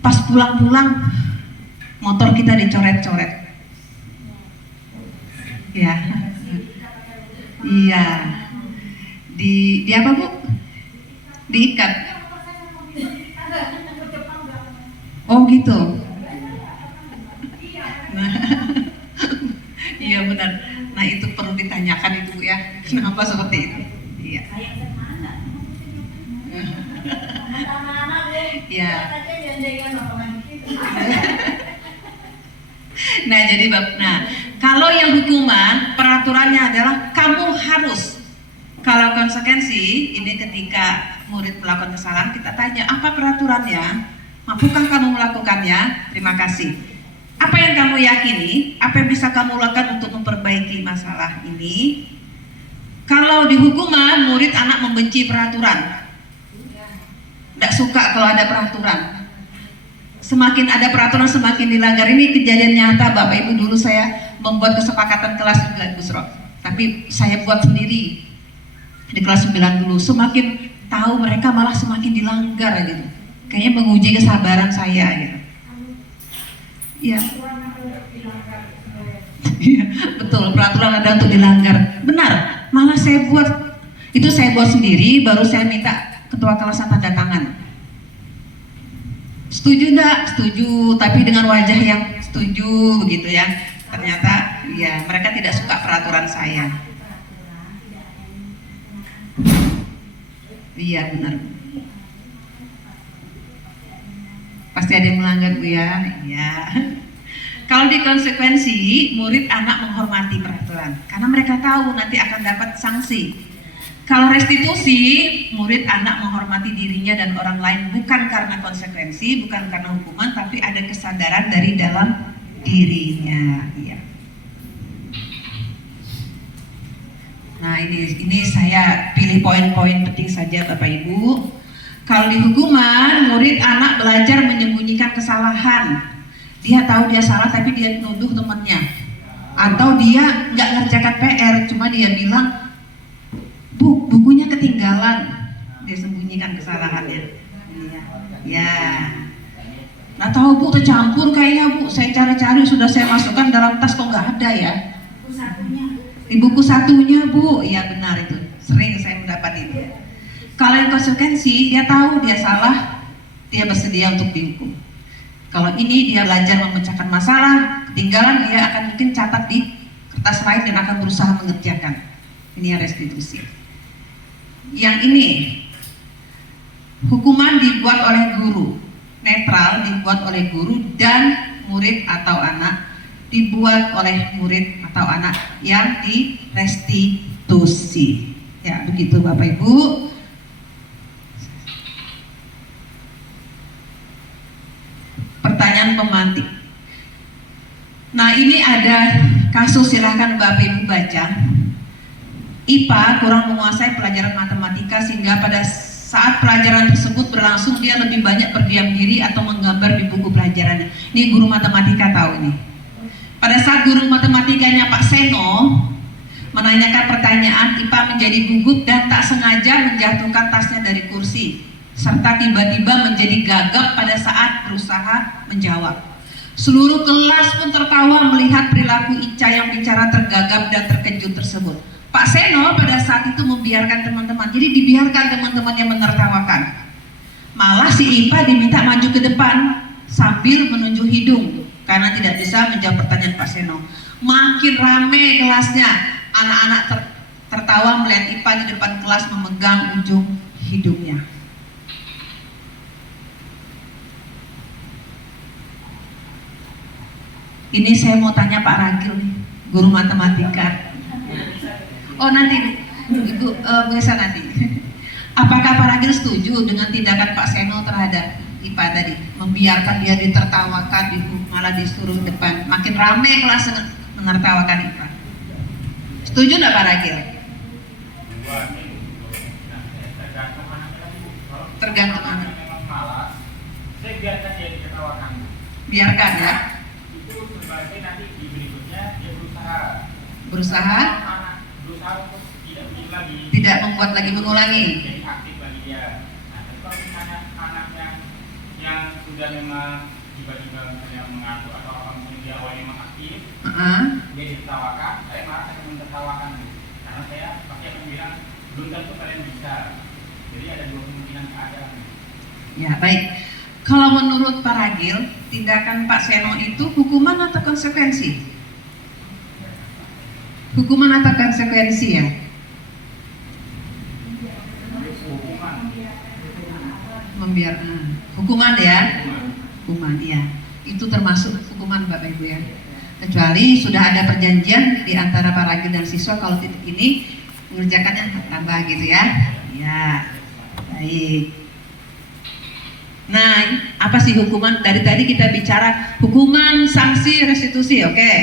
pas pulang-pulang motor kita dicoret-coret, ya, iya, di apa Bu? Diikat. Oh gitu. Nah, iya benar. Nah itu perlu ditanyakan itu Bu ya, kenapa seperti itu? Iya. Ya. Nah jadi kalau yang hukuman peraturannya adalah kamu harus, kalau konsekuensi ini ketika murid melakukan kesalahan kita tanya apa peraturannya, mampukah kamu melakukannya? Terima kasih. Apa yang kamu yakini, apa yang bisa kamu lakukan untuk memperbaiki masalah ini? Kalau di hukuman murid anak membenci peraturan, tidak suka kalau ada peraturan. Semakin ada peraturan semakin dilanggar. Ini kejadian nyata Bapak Ibu. Dulu saya membuat kesepakatan kelas 9 Busro, tapi saya buat sendiri di kelas 9 dulu. Semakin tahu mereka malah semakin dilanggar gitu. Kayaknya menguji kesabaran saya gitu. Iya. Iya, betul, peraturan ada untuk dilanggar. Benar, malah saya buat sendiri, baru saya minta ketua kelasnya tanda tangan. Setuju enggak? Setuju, tapi dengan wajah yang setuju begitu ya. Ternyata ya mereka tidak suka peraturan saya. Iya benar. Pasti ada yang melanggar Bu ya. Iya. Kalau di konsekuensi, murid anak menghormati peraturan karena mereka tahu nanti akan dapat sanksi. Kalau restitusi, murid anak menghormati dirinya dan orang lain bukan karena konsekuensi, bukan karena hukuman, tapi ada kesadaran dari dalam dirinya. Iya. Nah ini saya pilih poin-poin penting saja Bapak Ibu. Kalau di hukuman, murid anak belajar menyembunyikan kesalahan. Dia tahu dia salah tapi dia nuduh temannya. Atau dia nggak ngerjakan PR, cuma dia bilang, Bu, bukunya ketinggalan. Dia sembunyikan kesalahannya. Iya. Ya. Nah tahu Bu, tercampur kayaknya Bu. Saya cari-cari sudah saya masukkan dalam tas kok nggak ada ya. Di buku satunya Bu. Iya benar itu. Sering saya mendapat itu. Kalau yang konsekuensi, dia tahu dia salah, dia bersedia untuk dihukum. Kalau ini dia belajar memecahkan masalah, ketinggalan dia akan mungkin catat di kertas lain dan akan berusaha mengerjakan. Ini yang restitusi. Yang ini, hukuman dibuat oleh guru, netral dibuat oleh guru dan murid atau anak, dibuat oleh murid atau anak yang direstitusi. Ya begitu Bapak Ibu. Pertanyaan pemantik. Nah ini ada kasus, silahkan Bapak Ibu baca. IPA kurang menguasai pelajaran matematika sehingga pada saat pelajaran tersebut berlangsung dia lebih banyak berdiam diri atau menggambar di buku pelajarannya. Ini guru matematika tahu ini. Pada saat guru matematikanya Pak Seno menanyakan pertanyaan, IPA menjadi gugup dan tak sengaja menjatuhkan tasnya dari kursi, serta tiba-tiba menjadi gagap pada saat berusaha menjawab. Seluruh kelas pun tertawa melihat perilaku Ica yang bicara tergagap dan terkejut tersebut. Pak Seno pada saat itu membiarkan teman-teman, jadi dibiarkan teman-temannya menertawakan. Malah si IPA diminta maju ke depan sambil menunjuk hidung karena tidak bisa menjawab pertanyaan Pak Seno. Makin rame kelasnya, anak-anak tertawa melihat IPA di depan kelas memegang ujung hidungnya. Ini saya mau tanya Pak Ragil nih, guru matematika. Oh nanti Ibu bisa nanti. Apakah Paragil setuju dengan tindakan Pak Seno terhadap IPA tadi? Membiarkan dia ditertawakan, malah disuruh depan. Makin ramai kelas menertawakan IPA. Setuju nggak Paragil? Tergantung anak. Saya biarkan dia diketawakan. Biarkan ya. Itu sebagai nanti di berikutnya dia berusaha Berusaha berusaha untuk tidak begini lagi, tidak membuat lagi mengulangi. jadi aktif lagi dia. Nah, tapi kalau misalnya anak yang sudah memang tiba-tiba misalnya mengatuk atau apa, misalnya dia awalnya memang aktif, dia ditertawakan, saya malah akan mentertawakan karena saya pasti akan bilang belum tentu kalian bisa. Jadi ada dua kemungkinan keadaan. Ya baik. Kalau menurut Paragil, tindakan Pak Seno itu hukuman atau konsekuensi? Hukuman atau konsekuensi ya? Hukuman ya? Hukuman ya. Itu termasuk hukuman Bapak Ibu ya. Kecuali sudah ada perjanjian di antara Paragil dan siswa kalau titik ini mengerjakannya tambah gitu ya. Ya. Baik. Nah, apa sih hukuman? Dari tadi kita bicara hukuman, sanksi, restitusi, oke.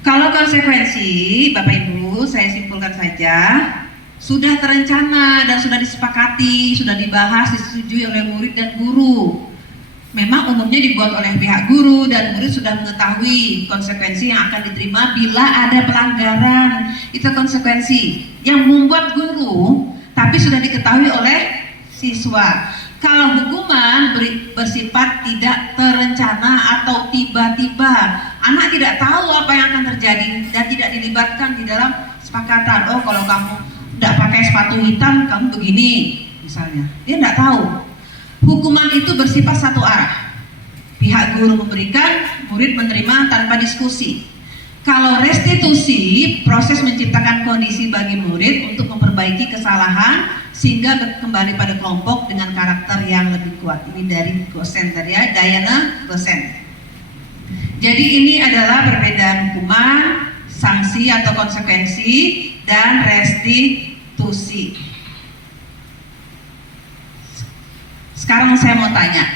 Kalau konsekuensi, Bapak Ibu, saya simpulkan saja, sudah terencana dan sudah disepakati, sudah dibahas, disetujui oleh murid dan guru. Memang umumnya dibuat oleh pihak guru dan murid sudah mengetahui konsekuensi yang akan diterima bila ada pelanggaran. Itu konsekuensi yang membuat guru, tapi sudah diketahui oleh siswa. Kalau hukuman bersifat tidak terencana atau tiba-tiba, anak tidak tahu apa yang akan terjadi dan tidak dilibatkan di dalam kesepakatan. Oh, kalau kamu tidak pakai sepatu hitam, kamu begini, misalnya. Dia tidak tahu. Hukuman itu bersifat satu arah. Pihak guru memberikan, murid menerima tanpa diskusi. Kalau restitusi, proses menciptakan kondisi bagi murid untuk memperbaiki kesalahan sehingga kembali pada kelompok dengan karakter yang lebih kuat. Ini dari dosen tadi ya, Diana dosen. Jadi ini adalah perbedaan hukuman, sanksi atau konsekuensi, dan restitusi. Sekarang saya mau tanya,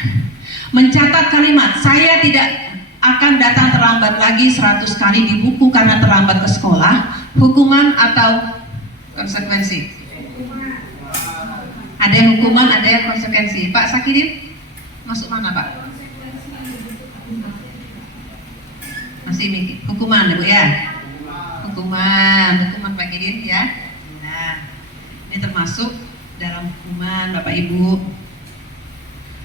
mencatat kalimat saya tidak akan datang terlambat lagi 100 kali di buku karena terlambat ke sekolah, hukuman atau konsekuensi? Ada yang hukuman, ada yang konsekuensi. Pak Sakidin, masuk mana Pak? Masih mikir. Hukuman Ibu ya? Hukuman Pak Sakidin ya. Nah, ini termasuk dalam hukuman Bapak Ibu.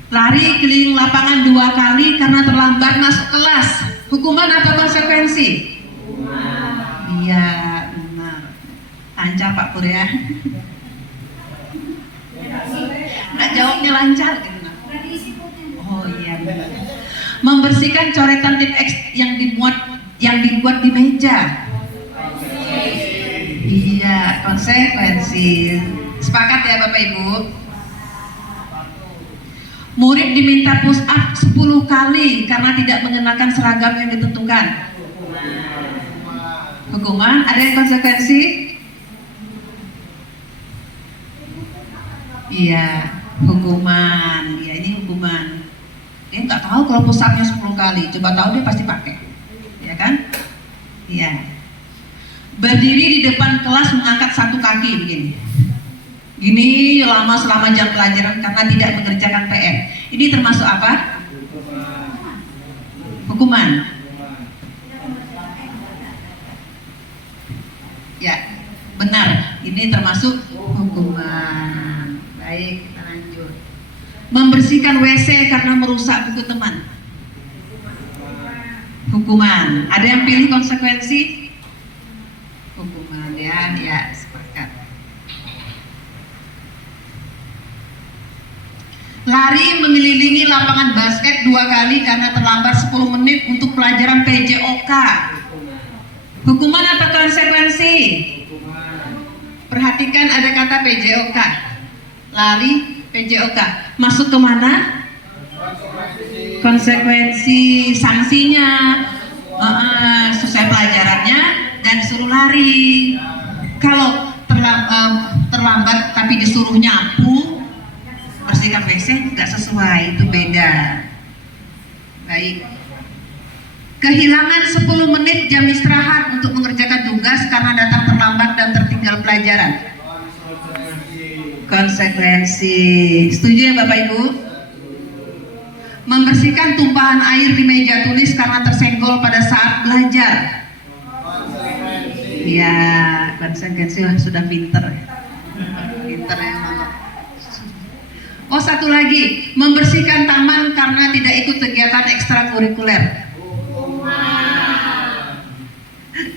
Lari keliling lapangan 2 kali karena terlambat masuk kelas, hukuman atau konsekuensi? Hukuman. Iya, benar. Lancar Pak Pur ya. Nggak jawabnya lancar gitu. Oh iya benar. Membersihkan coretan tip X yang dibuat di meja. Iya, konsekuensi. Sepakat ya Bapak Ibu? Murid diminta push up 10 kali karena tidak mengenakan seragam yang ditentukan. Hukuman, ada yang konsekuensi? Iya, hukuman. Ya ini hukuman. Dia nggak tahu kalau push up-nya 10 kali. Coba tahu dia pasti pakai. Ya kan? Iya. Berdiri di depan kelas mengangkat 1 kaki begini. Gini lama selama jam pelajaran karena tidak mengerjakan PR. Ini termasuk apa? Hukuman. Ya, benar. Ini termasuk hukuman. Baik, kita lanjut. Membersihkan WC karena merusak buku teman. Hukuman. Ada yang pilih konsekuensi? Hukuman ya, ya sepakat. Lari mengelilingi lapangan basket 2 kali karena terlambat 10 menit untuk pelajaran PJOK. Hukuman atau konsekuensi? Perhatikan ada kata PJOK. Lari PJOK. Masuk ke mana? Konsekuensi, sanksinya sesuai pelajarannya dan disuruh lari. Kalau terlambat tapi disuruh nyapu, bersihkan WC, nggak sesuai, itu beda. Baik. Kehilangan 10 menit jam istirahat untuk mengerjakan tugas karena datang terlambat dan tertinggal pelajaran. Konsekuensi. Setuju ya Bapak Ibu? Membersihkan tumpahan air di meja tulis karena tersenggol pada saat belajar. Ya, konsekuensi. Wah, sudah pinter ya. Pinter ya Mama. Oh, satu lagi, membersihkan taman karena tidak ikut kegiatan ekstrakurikuler.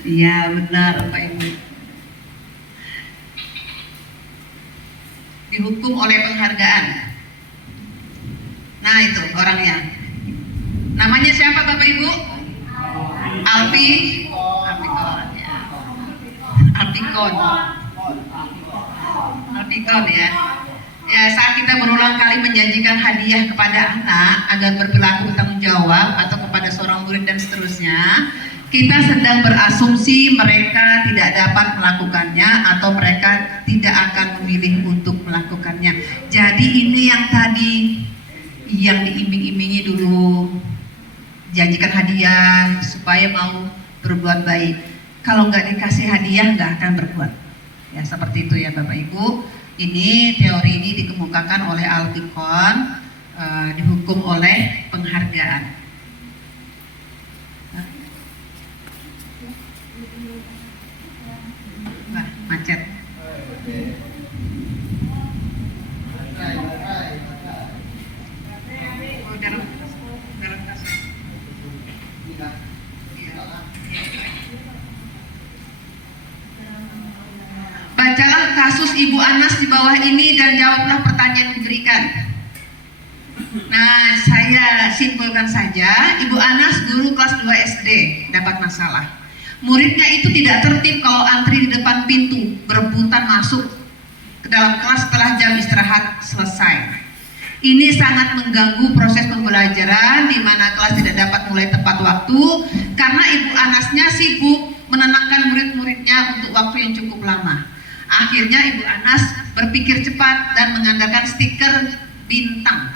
Iya benar Pak Ibu. Dihukum oleh penghargaan. Nah itu orangnya. Namanya siapa Bapak Ibu? Alpikon ya. Alpikon ya. Ya, saat kita berulang kali menjanjikan hadiah kepada anak agar berperilaku bertanggung jawab atau kepada seorang murid dan seterusnya, kita sedang berasumsi mereka tidak dapat melakukannya atau mereka tidak akan memilih untuk melakukannya. Jadi ini yang tadi yang diiming-imingi dulu, janjikan hadiah supaya mau berbuat baik. Kalau nggak dikasih hadiah nggak akan berbuat. Ya seperti itu ya Bapak Ibu. Ini teori ini dikemukakan oleh Alpikon, dihukum oleh penghargaan. Wah, macet. Oh, dalam tas. Bacalah kasus Ibu Anas di bawah ini dan jawablah pertanyaan yang diberikan. Nah, saya simpulkan saja, Ibu Anas guru kelas 2 SD dapat masalah. Muridnya itu tidak tertib kalau antri di depan pintu, berebutan masuk ke dalam kelas setelah jam istirahat selesai. Ini sangat mengganggu proses pembelajaran di mana kelas tidak dapat mulai tepat waktu karena Ibu Anasnya sibuk menenangkan murid-muridnya untuk waktu yang cukup lama. Akhirnya Ibu Anas berpikir cepat dan mengandalkan stiker bintang.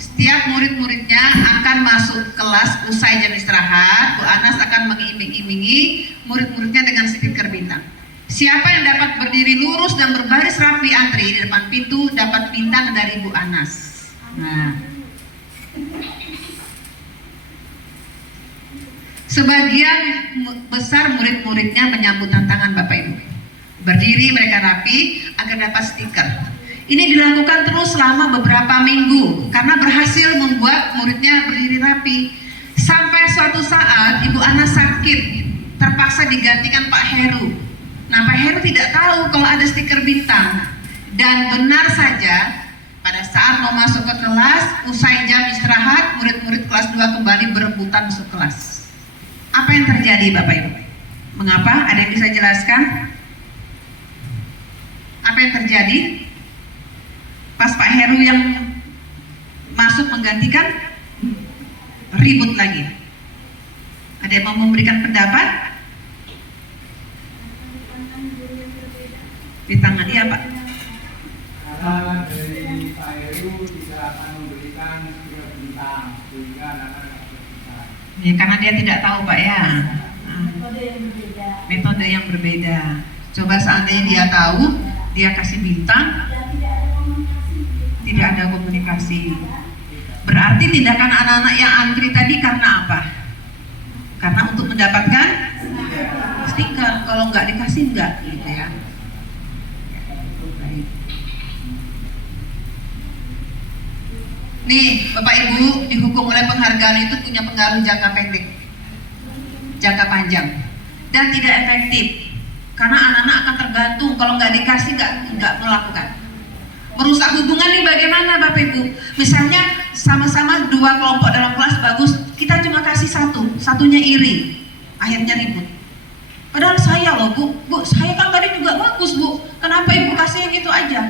Setiap murid-muridnya akan masuk kelas usai jam istirahat, Bu Anas akan mengiming-imingi murid-muridnya dengan stiker bintang. Siapa yang dapat berdiri lurus dan berbaris rapi antri di depan pintu dapat bintang dari Bu Anas. Nah, sebagian besar murid-muridnya menyambut tantangan Bapak Ibu. Berdiri mereka rapi agar dapat stiker. Ini dilakukan terus selama beberapa minggu karena berhasil membuat muridnya berdiri rapi. Sampai suatu saat Ibu Anas sakit, terpaksa digantikan Pak Heru. Nah, Pak Heru tidak tahu kalau ada stiker bintang. Dan benar saja, pada saat mau masuk ke kelas, usai jam istirahat, murid-murid kelas 2 kembali berebutan masuk kelas. Apa yang terjadi Bapak Ibu? Mengapa? Ada yang bisa jelaskan? Apa yang terjadi? Pas Pak Heru yang masuk menggantikan, ribut lagi. Ada yang mau memberikan pendapat? Ditangani apa? Karena dari Pak Heru tidak akan memberikan stiker bintang sehingga anak-anak tidak bisa. Ya, karena dia tidak tahu Pak ya. Metode yang berbeda. Coba seandainya dia tahu, dia kasih bintang, tidak ada komunikasi. Berarti tindakan anak-anak yang antri tadi karena apa? Karena untuk mendapatkan stiker. Kalau nggak dikasih nggak, gitu ya. Nih, Bapak Ibu, dihukum oleh penghargaan itu punya pengaruh jangka pendek, jangka panjang, dan tidak efektif. Karena anak-anak akan tergantung, kalau nggak dikasih nggak melakukan. Merusak hubungan nih bagaimana Bapak Ibu? Misalnya sama-sama 2 kelompok dalam kelas bagus, kita cuma kasih satunya iri, akhirnya ribut. Padahal saya loh Bu, saya kan tadi juga bagus Bu, kenapa Ibu kasih yang itu aja?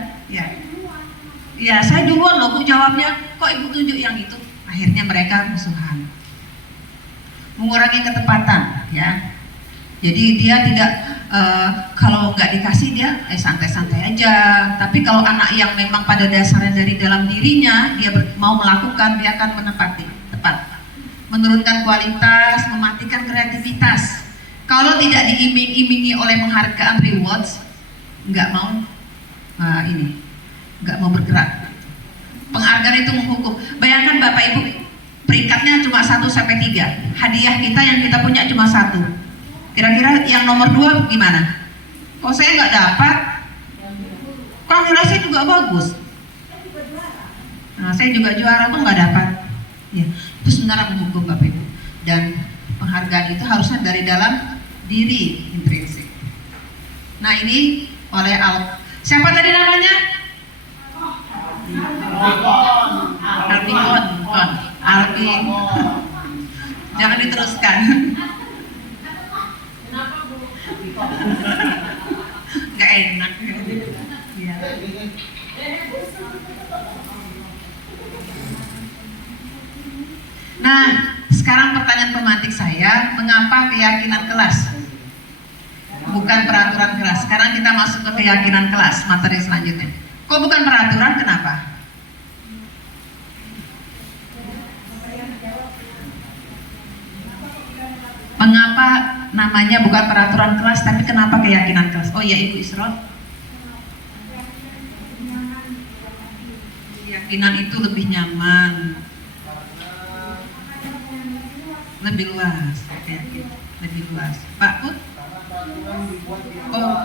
Ya, saya duluan loh Bu jawabnya, kok Ibu tunjuk yang itu? Akhirnya mereka musuhan. Mengurangi ketepatan, ya. Jadi dia tidak kalau nggak dikasih dia santai-santai aja. Tapi kalau anak yang memang pada dasarnya dari dalam dirinya dia mau melakukan, dia akan menepati tepat, menurunkan kualitas, mematikan kreativitas. Kalau tidak diiming-imingi oleh penghargaan rewards, nggak mau nggak mau bergerak. Penghargaan itu menghukum. Bayangkan Bapak Ibu, peringkatnya cuma 1 sampai 3. Hadiah kita yang kita punya cuma 1. Kira-kira yang nomor 2 gimana? Kok saya nggak dapat? Kok nilai saya juga bagus? Nah, saya juga juara kok nggak dapat. Ya, itu sebenarnya menghukum Bapak Ibu. Dan penghargaan itu harusnya dari dalam diri intrinsik. Nah ini oleh siapa tadi namanya? Albi. Jangan diteruskan. Nggak enak. Ya. Nah, sekarang pertanyaan pemantik saya, mengapa keyakinan kelas? Bukan peraturan kelas. Sekarang kita masuk ke keyakinan kelas, materi selanjutnya. Kok bukan peraturan, kenapa? Mengapa namanya bukan peraturan kelas, tapi kenapa keyakinan kelas? Oh ya, Ibu Isro. Keyakinan itu lebih nyaman, lebih luas, lebih luas. Pak Put? Oh,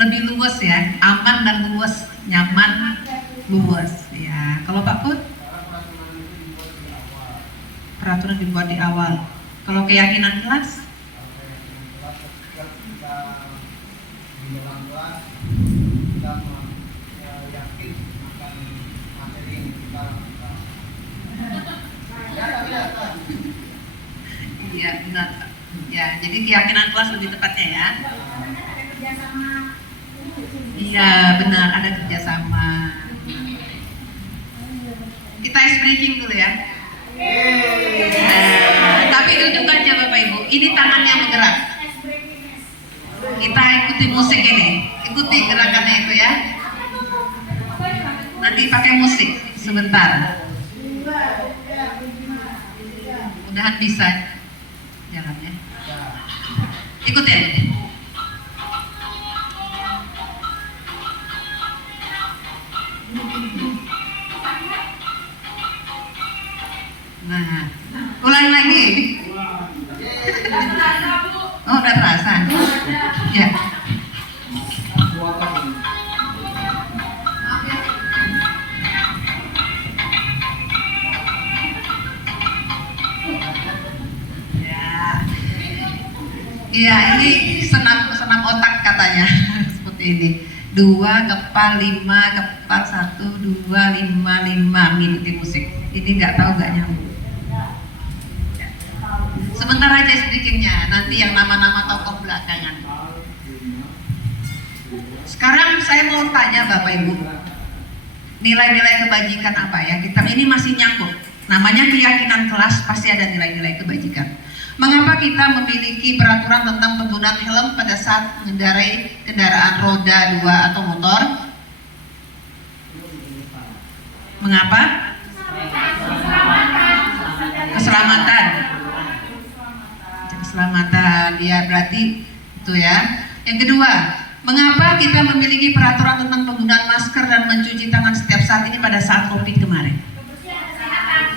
lebih luas ya, aman dan luas, nyaman, luas. Ya, kalau Pak Put? Peraturan dibuat di awal. Kalau keyakinan kelas? Iya, benar. Ya, jadi keyakinan kelas lebih tepatnya ya. Iya, benar, ada kerjasama. Kita ice breaking dulu ya. Tapi duduk aja Bapak Ibu. Ini tangannya bergerak. Kita ikuti musik ini. Ikuti gerakannya itu ya. Nanti pakai musik sebentar. Mudahan bisa jalannya. Ikutin. Nah, ulang lagi. Oh, udah terasa. Ya. Iya, ini senam otak katanya. Seperti ini. 2 kepal 5 kepal 1 2 5 5 mengikuti musik. Ini nggak tahu nggak nyambung. Sebentar aja sedikitnya, nanti yang nama-nama tokoh belakangan. Sekarang saya mau tanya Bapak Ibu, nilai-nilai kebajikan apa ya? Kita ini masih nyangkut. Namanya keyakinan kelas, pasti ada nilai-nilai kebajikan. Mengapa kita memiliki peraturan tentang penggunaan helm pada saat mengendarai kendaraan roda 2 atau motor? Mengapa? Keselamatan. Keselamatan, ya berarti itu ya. Yang kedua, mengapa kita memiliki peraturan tentang penggunaan masker dan mencuci tangan setiap saat ini pada saat COVID kemarin?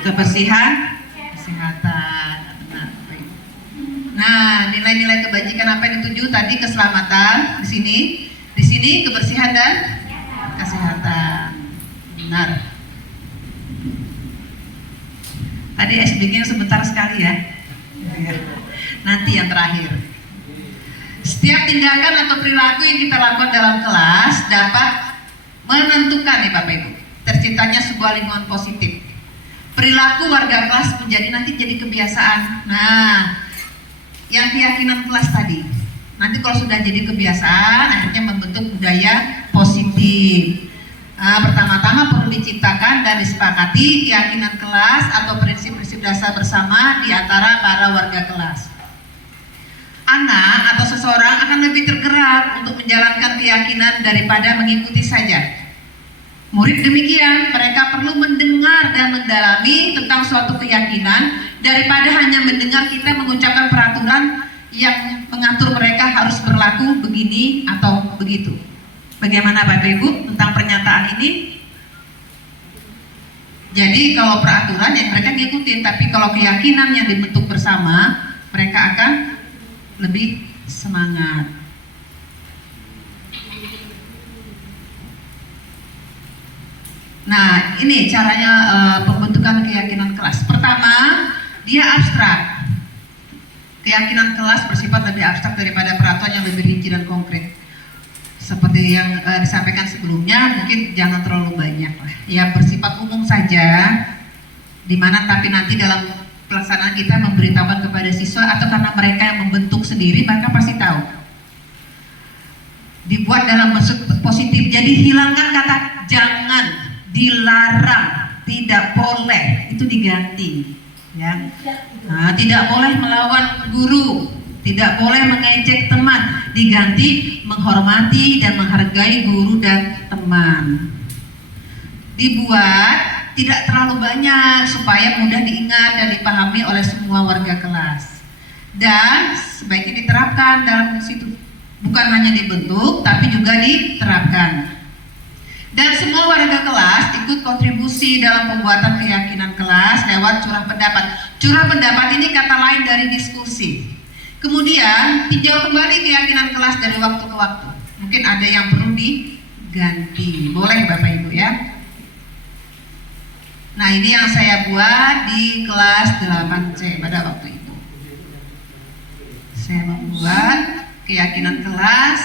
Kebersihan, kesehatan. Nah, nilai-nilai kebajikan apa yang dituju tadi? Keselamatan di sini kebersihan dan kesehatan. Benar. Tadi SBG sebentar sekali ya. Nanti yang terakhir. Setiap tindakan atau perilaku yang kita lakukan dalam kelas dapat menentukan nih Bapak Ibu, terciptanya sebuah lingkungan positif. Perilaku warga kelas nanti jadi kebiasaan. Nah, yang keyakinan kelas tadi, nanti kalau sudah jadi kebiasaan, akhirnya membentuk budaya positif. Pertama-tama perlu diciptakan dan disepakati keyakinan kelas atau prinsip-prinsip dasar bersama di antara para warga kelas. anak atau seseorang akan lebih tergerak untuk menjalankan keyakinan daripada mengikuti saja. Murid demikian, mereka perlu mendengar dan mendalami tentang suatu keyakinan daripada hanya mendengar kita mengucapkan peraturan yang mengatur mereka harus berlaku begini atau begitu. Bagaimana Bapak Ibu tentang pernyataan ini? Jadi kalau peraturan yang mereka ngikutin, tapi kalau keyakinan yang dibentuk bersama, mereka akan lebih semangat. Nah, ini caranya pembentukan keyakinan kelas. Pertama, dia abstrak. Keyakinan kelas bersifat lebih abstrak daripada peraturan yang lebih rinci dan konkret. Seperti yang disampaikan sebelumnya, mungkin jangan terlalu banyak lah. Ya, bersifat umum saja, dimana tapi nanti dalam pelaksanaan kita memberitahukan kepada siswa atau karena mereka yang membentuk sendiri, mereka pasti tahu. Dibuat dalam maksud positif, jadi hilangkan kata jangan, dilarang, tidak boleh, itu diganti, ya. Nah, tidak boleh melawan guru, tidak boleh mengejek teman, diganti menghormati dan menghargai guru dan teman. Dibuat tidak terlalu banyak supaya mudah diingat dan dipahami oleh semua warga kelas. Dan sebaiknya diterapkan dalam situ, bukan hanya dibentuk tapi juga diterapkan. Dan semua warga kelas ikut kontribusi dalam pembuatan keyakinan kelas lewat curah pendapat. Curah pendapat ini kata lain dari diskusi. Kemudian tinjau kembali keyakinan kelas dari waktu ke waktu. Mungkin ada yang perlu diganti. Boleh Bapak Ibu ya. Nah, ini yang saya buat di kelas 8C pada waktu itu. Saya membuat keyakinan kelas.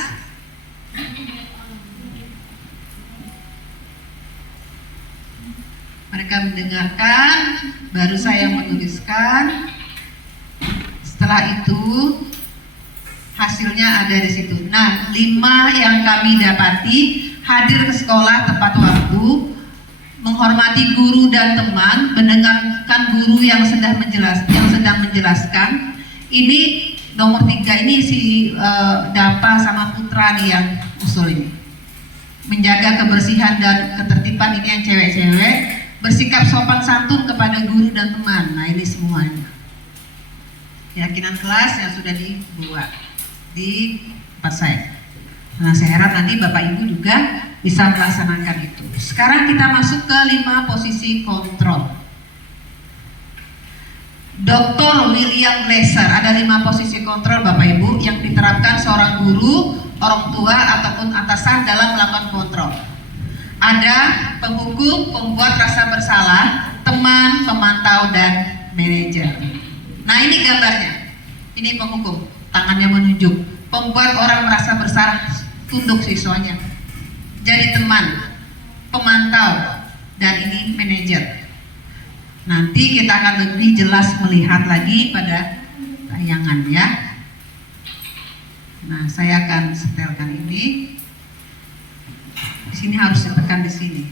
Mereka mendengarkan, baru saya menuliskan. Setelah itu hasilnya ada di situ. Nah, 5 yang kami dapati: hadir ke sekolah tepat waktu, menghormati guru dan teman, mendengarkan guru yang sedang menjelaskan. Ini nomor 3 ini si Dapa sama Putra nih yang usul ini. Menjaga kebersihan dan ketertiban, ini yang cewek-cewek. Bersikap sopan santun kepada guru dan teman. Nah, ini semuanya keyakinan kelas yang sudah dibuat di tempat saya. Nah, saya harap nanti Bapak Ibu juga bisa melaksanakan itu. Sekarang kita masuk ke 5 posisi kontrol. Dr. William Glasser, ada 5 posisi kontrol Bapak Ibu yang diterapkan seorang guru, orang tua ataupun atasan dalam melakukan kontrol. Ada penghukum, pembuat rasa bersalah, teman, pemantau, dan manajer. Nah, ini gambarnya. Ini penghukum, tangannya menunjuk. Pembuat orang merasa bersalah, tunduk siswanya. Jadi teman, pemantau, dan ini manajer. Nanti kita akan lebih jelas melihat lagi pada tayangan ya. Nah, saya akan setelkan ini. Di sini harus ditekan di sini.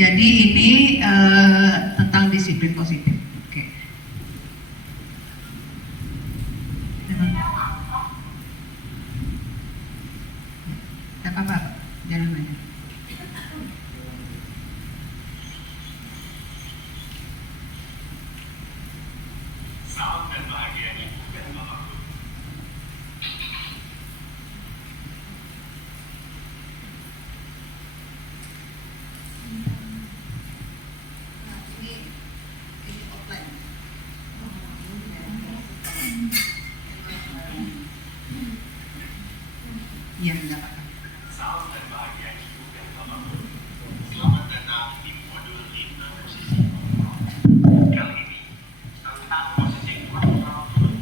Jadi ini tentang disiplin positif. Oke. Tidak apa-apa, jangan banyak. Ya, enggak apa-apa. Salam dan bahagia Ibu dan Bapak Guru. Selamat datang di modul 5 posisi kontrol. Kali ini tentang posisi kontrol guru.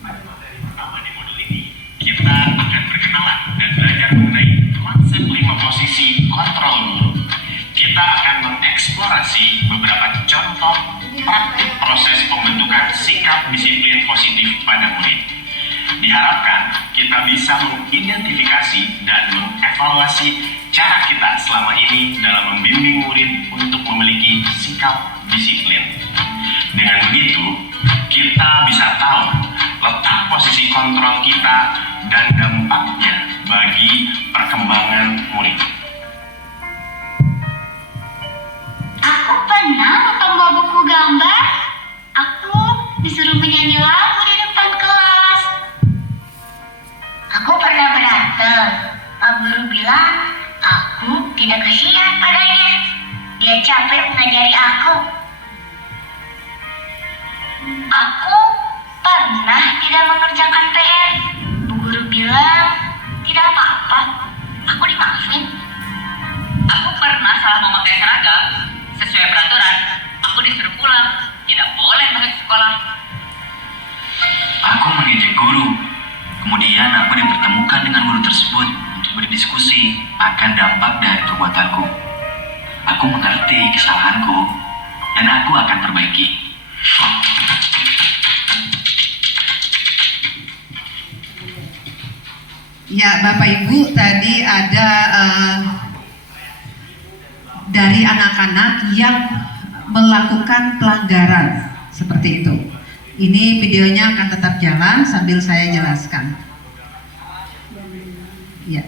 Pada materi pertama di modul ini, kita akan berkenalan dan belajar mengenai konsep 5 posisi kontrol guru. Kita akan mengeksplorasi beberapa contoh praktik proses pembentukan sikap disiplin positif pada murid. Diharapkan kita bisa mengidentifikasi dan mengevaluasi cara kita selama ini dalam membimbing murid untuk memiliki sikap disiplin. Dengan begitu, kita bisa tahu letak posisi kontrol kita dan dampaknya bagi perkembangan murid. Aku pernah membawa buku gambar. Aku disuruh menyanyi lagu di depan kelas. Aku pernah berantem. Pak guru bilang aku tidak kasihan padanya. Dia capek mengajari aku. Aku pernah tidak mengerjakan PR. Bu guru bilang tidak apa-apa. Aku dimaafin. Aku pernah salah memakai seragam. Sesuai peraturan, aku disuruh pulang. Tidak boleh masuk sekolah. Aku mengejek guru. Kemudian aku dipertemukan dengan guru tersebut untuk berdiskusi akan dampak dari perbuatanku. Aku mengerti kesalahanku dan aku akan perbaiki. Ya, Bapak Ibu, tadi ada dari anak-anak yang melakukan pelanggaran seperti itu. Ini videonya akan tetap jalan sambil saya jelaskan. Ya.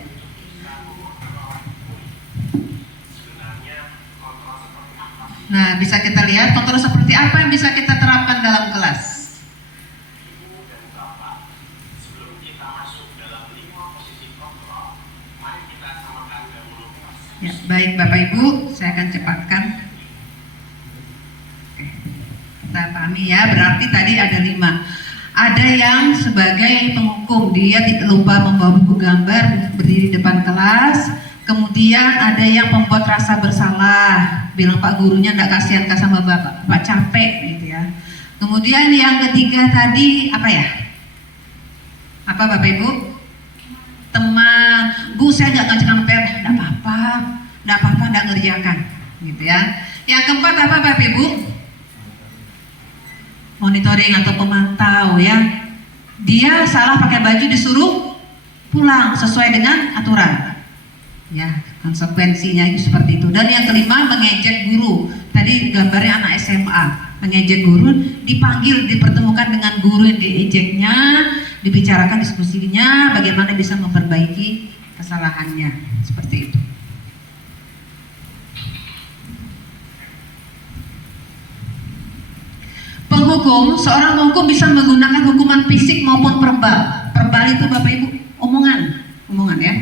Nah, bisa kita lihat kontrol seperti apa yang bisa kita terapkan dalam kelas. Ya, baik Bapak Ibu, saya akan cepatkan. Oke. Kita pahami ya, berarti tadi ada 5. Ada yang sebagai penghukum, dia lupa membawa buku gambar, berdiri di depan kelas. Kemudian ada yang membuat rasa bersalah, bilang Pak gurunya enggak kasihan sama Bapak, Pak capek gitu ya. Kemudian yang ketiga tadi apa ya? Apa Bapak Ibu? Teman, Bu saya nggak ngerjakan PR, nggak apa-apa, nggak ngerjakan, gitu ya. Yang keempat apa Bapak Ibu? Monitoring atau pemantau ya. Dia salah pakai baju disuruh pulang sesuai dengan aturan. Ya, konsekuensinya itu seperti itu. Dan yang kelima mengejek guru. Tadi gambarnya anak SMA, mengejek guru, dipanggil, dipertemukan dengan guru yang diejeknya, dibicarakan diskusinya, bagaimana bisa memperbaiki kesalahannya, seperti itu. Penghukum, seorang penghukum bisa menggunakan hukuman fisik maupun verbal. Verbal itu Bapak Ibu, omongan ya.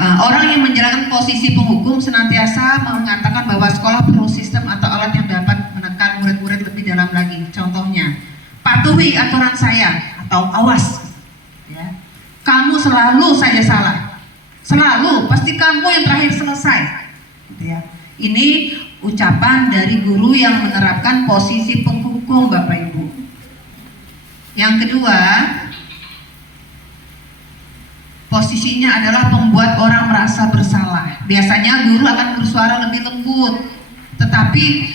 Orang yang menjalankan posisi penghukum senantiasa mengatakan bahwa sekolah perlu sistem atau alat yang dapat menekan murid-murid lebih dalam lagi. Contohnya, patuhi aturan saya atau awas. Ya. Kamu selalu saja salah. Selalu, pasti kamu yang terakhir selesai. Gitu ya. Ini ucapan dari guru yang menerapkan posisi penghukum Bapak Ibu. Yang kedua, posisinya adalah membuat orang merasa bersalah. Biasanya guru akan bersuara lebih lembut, tetapi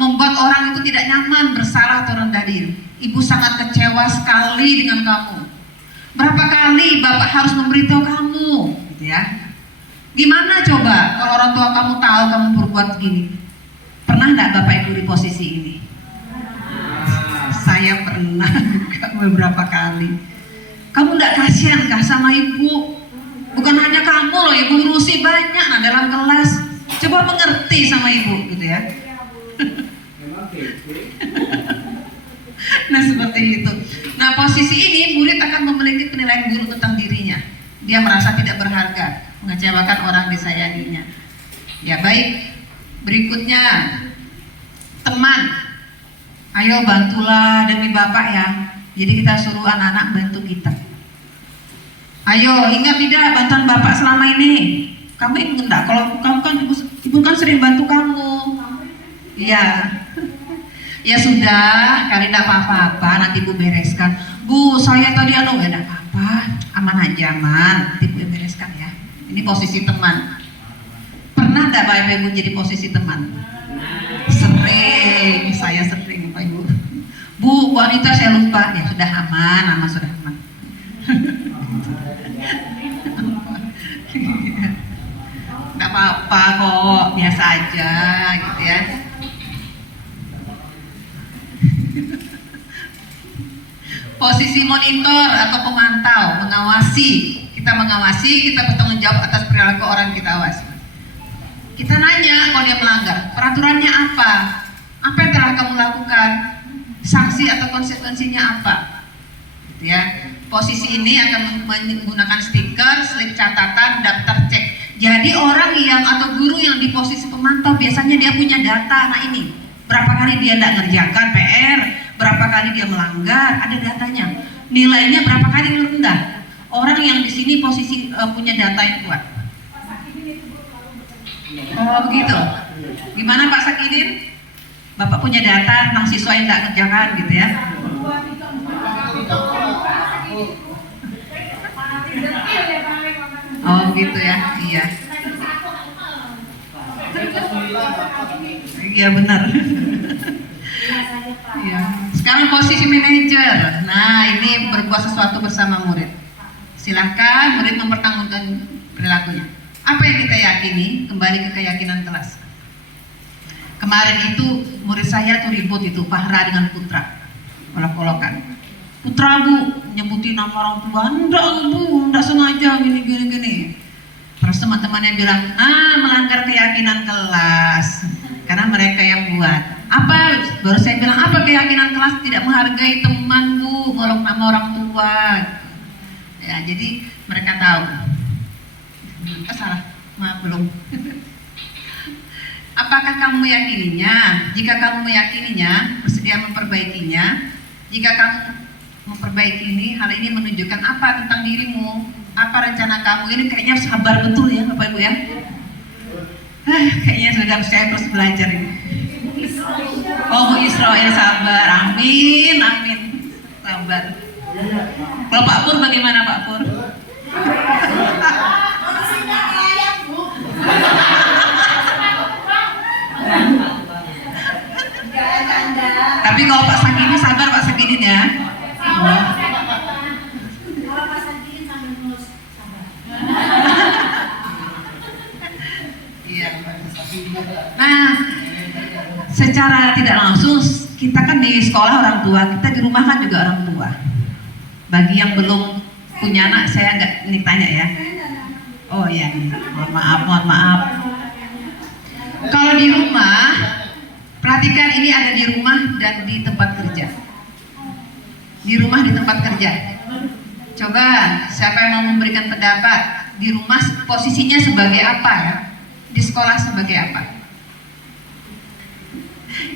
membuat orang itu tidak nyaman, bersalah atau rendah diri. Ibu sangat kecewa sekali dengan kamu. Berapa kali Bapak harus memberitahu kamu, gitu ya? Gimana coba kalau orang tua kamu tahu kamu berbuat begini? Pernah nggak Bapak Ibu di posisi ini? Saya pernah beberapa kali. Kamu nggak kasihan kah sama ibu? Bukan hanya kamu loh, ibu ngurusi banyak nah dalam kelas. Coba mengerti sama ibu, gitu ya. Nah seperti itu. Nah posisi ini murid akan memiliki penilaian guru tentang dirinya. Dia merasa tidak berharga, mengecewakan orang disayanginya. Ya baik. Berikutnya teman. Ayo bantulah demi Bapak ya. Jadi kita suruh anak-anak bantu kita. Ayo, ingat tidak bantuan Bapak selama ini? Kamu ingat enggak? Kalau kamu kan ibu kan sering bantu kamu. Iya. Ya sudah, kali enggak apa-apa, nanti Bu bereskan. Bu, saya tadi enggak apa-apa, aman aja, aman. Nanti Bu bereskan ya. Ini posisi teman. Pernah enggak Bapak Ibu jadi posisi teman? Sering, saya sering Pak Ibu. Bu, wanita saya lupa. Ya sudah aman sudah aman. Nggak apa-apa kok, biasa aja gitu ya. Posisi monitor atau pemantau, mengawasi. Kita mengawasi, kita bertanggung jawab atas perilaku orang kita awasi. Kita nanya kalau dia melanggar, peraturannya apa? Apa yang telah kamu lakukan? Sanksi atau konsekuensinya apa? Gitu ya. Posisi ini akan menggunakan stiker, slip catatan, daftar cek. Jadi orang yang atau guru yang di posisi pemantau biasanya dia punya data. Nah ini, berapa kali dia tidak ngerjakan PR, berapa kali dia melanggar, ada datanya. Nilainya berapa kali rendah. Orang yang di sini posisi punya data yang kuat. Oh begitu. Gimana Pak Sakidin? Bapak punya data tentang siswa yang tidak ngerjakan gitu ya? Oh gitu ya, iya. Iya benar. Iya. Sekarang posisi manajer. Nah ini berbuat sesuatu bersama murid. Silahkan murid mempertanggungjawabkan perilakunya. Apa yang kita yakini? Kembali ke keyakinan kelas. Kemarin itu murid saya tuh ribut itu Fahra dengan Putra, olok-olokan. Putra Bu nyebutin nama orang tua, enggak Bu, enggak sengaja gini. Terus teman-temannya bilang, melanggar keyakinan kelas, karena mereka yang buat. Apa? Baru saya bilang, apa keyakinan kelas? Tidak menghargai teman Bu, ngolok nama orang tua. Ya, jadi mereka tahu. Salah, maaf belum. Apakah kamu meyakininya? Jika kamu meyakininya, bersedia memperbaikinya. Jika kamu memperbaiki ini, hal ini menunjukkan apa tentang dirimu? Apa rencana kamu? Ini kayaknya sabar betul ya Bapak Ibu ya. Kayaknya sudah saya terus belajar ini. Oh Bu Isra ya sabar, amin. Sabar. Kalau Pak Pur bagaimana Pak Pur? Tapi kalau Pak Sakini sabar Pak Sakinin ya. Iya. Nah, secara tidak langsung kita kan di sekolah orang tua, kita di rumah kan juga orang tua. Bagi yang belum punya anak, saya nggak ini tanya ya. Oh iya, mohon maaf. Kalau di rumah, perhatikan ini ada di rumah dan di tempat kerja. Di rumah, di tempat kerja. Coba siapa yang mau memberikan pendapat? Di rumah posisinya sebagai apa ya? Di sekolah sebagai apa?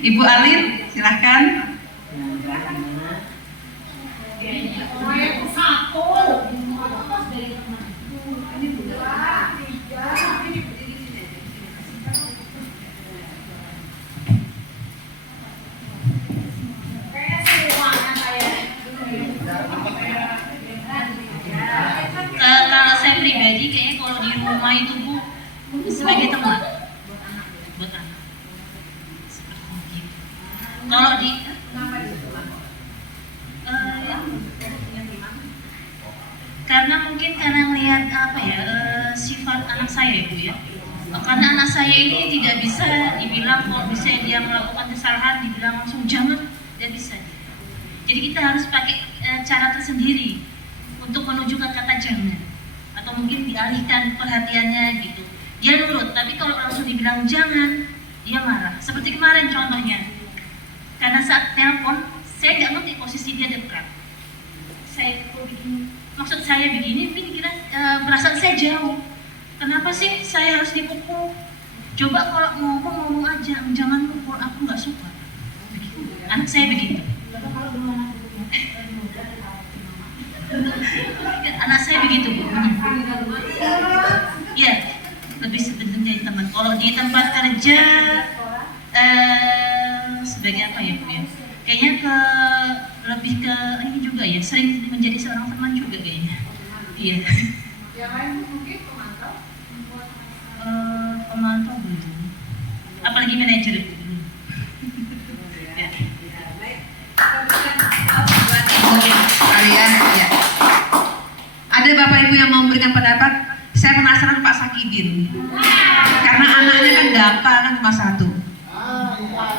Ibu Alin, silahkan. Kalau saya pribadi kayaknya kalau di rumah itu Bu sebagai teman buat anak. Kalau di karena mungkin karena melihat apa ya sifat anak saya Bu ya. Karena anak saya ini tidak bisa dibilang kalau misalnya dia melakukan kesalahan dibilang langsung jangan, tidak bisa. Jadi kita harus pakai cara tersendiri untuk menunjukkan kata jangan, atau mungkin dialihkan perhatiannya gitu. Dia nurut, tapi kalau langsung dibilang jangan, dia marah. Seperti kemarin contohnya, karena saat telepon, saya nggak ngerti posisi dia dekat. Saya begini, maksud saya begini, mungkin kira perasaan saya jauh. Kenapa sih saya harus dipukul? Coba kalau ngomong aja, jangan pukul, aku nggak suka. Anak saya begitu. Anak saya begitu Bu. Di tempat kerja sebagai apa ya Bu ya? Kayaknya lebih ke ini juga ya, sering menjadi seorang teman juga kayaknya. Iya. Yang lain mungkin pemantau? Pemantau belum. Apalagi manajer itu. Ya. Baik. Kalian ya. Ada Bapak Ibu yang mau memberikan pendapat? Saya penasaran Pak Sakidin. Karena anaknya kan DAPA kan cuma satu.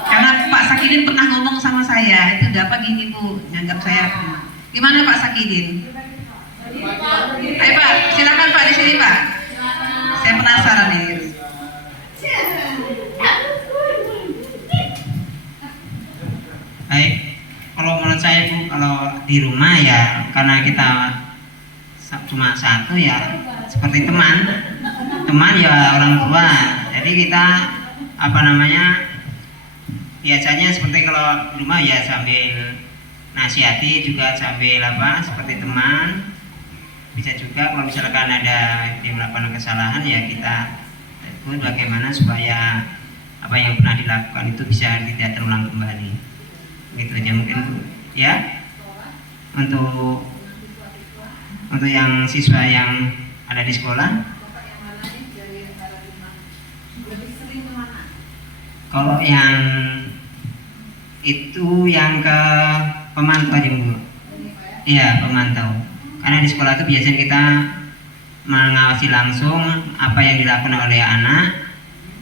Karena Pak Sakidin pernah ngomong sama saya, itu DAPA gini Bu, nyanggap saya. Gimana Pak Sakidin? Ayo Pak, silakan Pak di sini Pak. Saya penasaran nih. Baik, kalau menurut saya Bu, kalau di rumah ya karena kita cuma satu ya seperti teman ya orang tua. Jadi kita biasanya seperti kalau di rumah ya sambil nasihati juga sambil seperti teman. Bisa juga kalau misalkan ada yang melakukan kesalahan ya kita tegur bagaimana supaya apa yang pernah dilakukan itu bisa tidak terulang kembali. Gitu aja mungkin Bu ya. Untuk yang siswa yang ada di sekolah, kalau yang itu yang ke pemantau aja Bu. Iya pemantau. Karena di sekolah itu biasanya kita mengawasi langsung apa yang dilakukan oleh anak.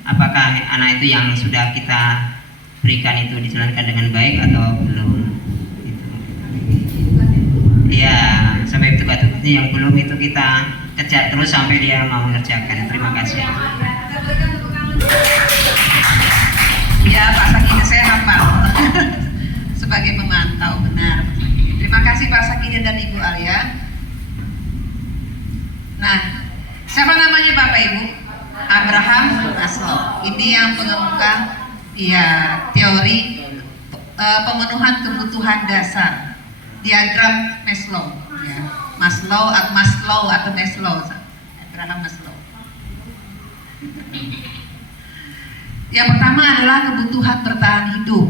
Apakah anak itu yang sudah kita berikan itu dijalankan dengan baik atau belum? Iya, sampai tugas-tugasnya yang belum itu kita kejar terus sampai dia mau mengerjakan. Terima kasih. Ya Pak Sakidin saya hafal sebagai pemantau benar. Terima kasih Pak Sakidin dan Ibu Alia. Nah, siapa namanya Bapak Ibu? Abraham Maslow. Ini yang pengemuka teori pemenuhan kebutuhan dasar. Diagram Maslow, ya. Maslow atau Maslow, Abraham Maslow. Yang pertama adalah kebutuhan bertahan hidup.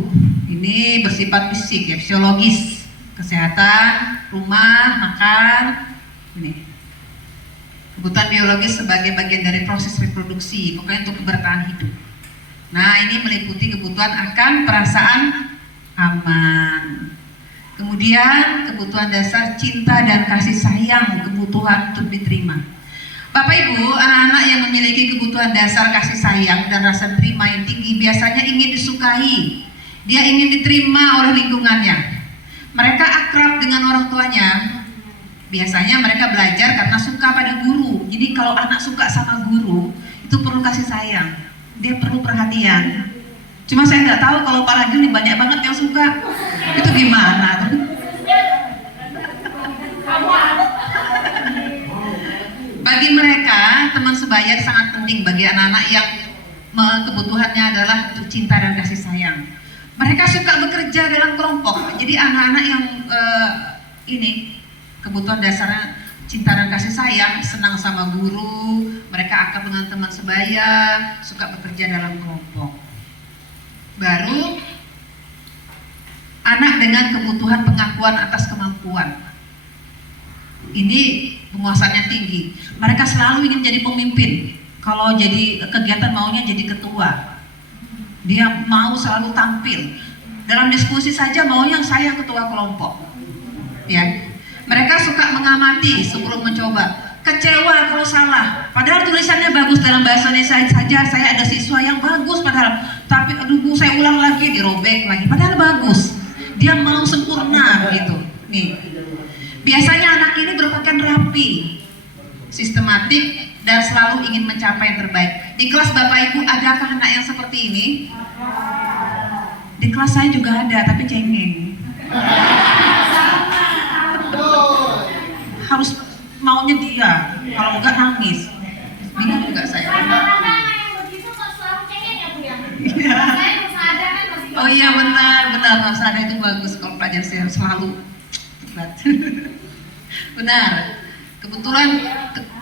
Ini bersifat fisik, ya, fisiologis, kesehatan, rumah, makan. Ini kebutuhan biologis sebagai bagian dari proses reproduksi, pokoknya untuk bertahan hidup. Nah, ini meliputi kebutuhan akan perasaan aman. Kemudian kebutuhan dasar cinta dan kasih sayang, kebutuhan untuk diterima. Bapak Ibu, anak-anak yang memiliki kebutuhan dasar kasih sayang dan rasa terima yang tinggi biasanya ingin disukai. Dia ingin diterima oleh lingkungannya. Mereka akrab dengan orang tuanya. Biasanya mereka belajar karena suka pada guru. Jadi kalau anak suka sama guru, itu perlu kasih sayang. Dia perlu perhatian. Cuma saya nggak tahu kalau Pak Rajul banyak banget yang suka. Itu gimana? Bagi mereka, teman sebaya sangat penting bagi anak-anak yang kebutuhannya adalah untuk cinta dan kasih sayang. Mereka suka bekerja dalam kelompok. Jadi anak-anak yang kebutuhan dasarnya cinta dan kasih sayang, senang sama guru, mereka akrab dengan teman sebaya, suka bekerja dalam kelompok. Baru anak dengan kebutuhan pengakuan atas kemampuan. Ini penguasaannya tinggi. Mereka selalu ingin jadi pemimpin. Kalau jadi kegiatan maunya jadi ketua. Dia mau selalu tampil. Dalam diskusi saja maunya saya ketua kelompok. Ya. Mereka suka mengamati sebelum mencoba. Kecewa kalau salah. Padahal tulisannya bagus dalam bahasa Indonesia saja. Saya ada siswa yang bagus padahal. Tapi aduh Bu, saya ulang lagi, dirobek lagi. Padahal bagus. Dia mau sempurna gitu. Nih. Biasanya anak ini berpakaian rapi, sistematik, dan selalu ingin mencapai yang terbaik. Di kelas Bapak Ibu adakah anak yang seperti ini? Di kelas saya juga ada, tapi cengeng. Harus maunya dia, kalau enggak nangis. Bingung juga saya. Oh iya benar, harus ada itu bagus kalau pelajaran saya selalu. Benar.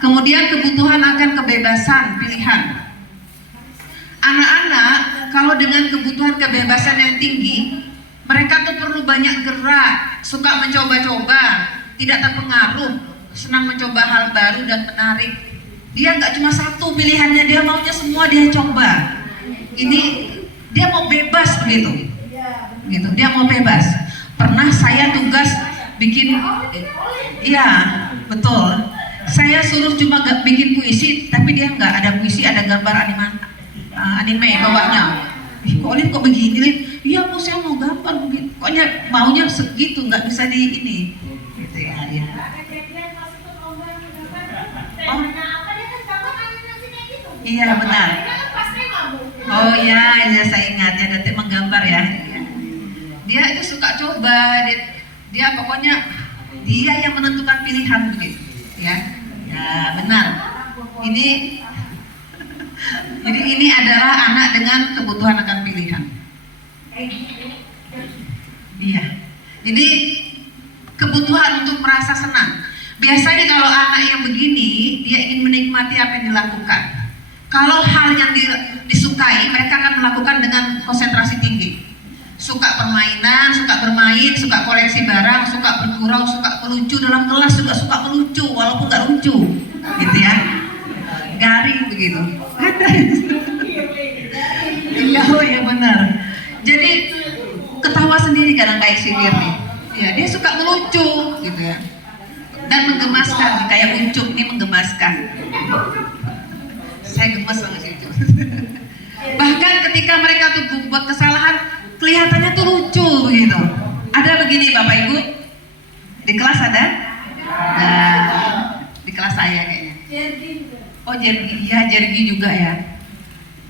Kemudian kebutuhan akan kebebasan pilihan. Anak-anak kalau dengan kebutuhan kebebasan yang tinggi, mereka tuh perlu banyak gerak, suka mencoba-coba, tidak terpengaruh, senang mencoba hal baru dan menarik. Dia nggak cuma satu pilihannya, dia maunya semua dia coba. Ini dia mau bebas begitu, gitu. Dia mau bebas. Pernah saya tugas bikin, iya betul. Saya suruh cuma bikin puisi, tapi dia nggak ada puisi, ada gambar anime bawahnya. Kok Lin kok begini Lin? Iya bu, saya mau gambar begitu. Pokoknya maunya segitu, nggak bisa di ini. Gitu ya. Ya. Oh. Iya benar. Oh iya, ya saya ingat ya, nanti menggambar ya. Dia itu suka coba, dia pokoknya dia yang menentukan pilihan begitu, ya. Ya benar. Jadi ini adalah anak dengan kebutuhan akan pilihan. Iya. Jadi kebutuhan untuk merasa senang. Biasanya kalau anak yang begini, dia ingin menikmati apa yang dilakukan. Kalau hal yang disukai, mereka akan melakukan dengan konsentrasi tinggi. Suka permainan, suka bermain, suka koleksi barang, suka bergurau, suka melucu dalam kelas juga suka melucu, walaupun nggak lucu, gitu ya. Garing begitu. Iya, oh ya benar. Jadi ketawa sendiri kadang kayak si Firly. Ya, dia suka melucu, gitu ya. Dan menggemaskan, kayak Ucup ini menggemaskan. Saya gemas sama situ. Bahkan ketika mereka tuh buat kesalahan, kelihatannya tuh lucu gitu. Ada begini Bapak Ibu, di kelas ada? Nah, di kelas saya kayaknya. Oh Jergi, iya Jergi juga ya.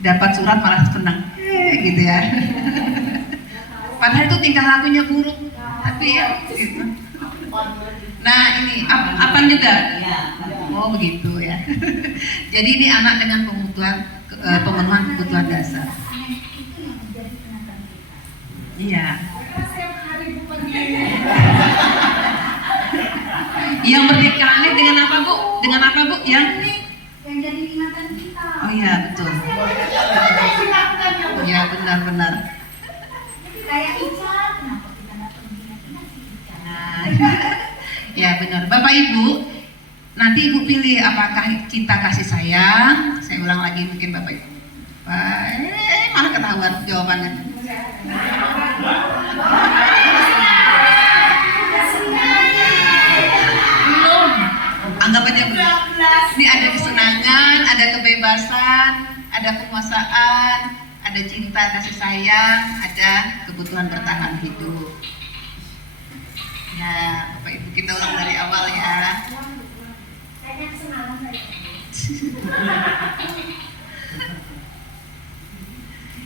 Dapat surat malah senang, gitu ya. Padahal itu tingkah lakunya buruk, tapi ya gitu. Nah ini Apan juga. Oh begitu ya. Jadi ini anak dengan pemenuhan kebutuhan dasar. Iya. Yang bernikahan dengan apa Bu? Dengan apa Bu? Yang jadi ingatan kita. Oh iya betul. Iya benar-benar. Kayak Ica, kenapa kita nggak pergi Ica? Nah, ya benar. Bapak Ibu, nanti Ibu pilih apakah cinta kasih sayang. Saya ulang lagi mungkin Bapak Ibu. Mana ketahuan jawabannya? Belum. Anggap aja belum. Ini ada kesenangan, ada kebebasan, ada penguasaan, ada cinta kasih sayang, ada kebutuhan bertahan hidup. Nah, Bapak Ibu kita ulang dari awal ya. Kayaknya kesenangan saya.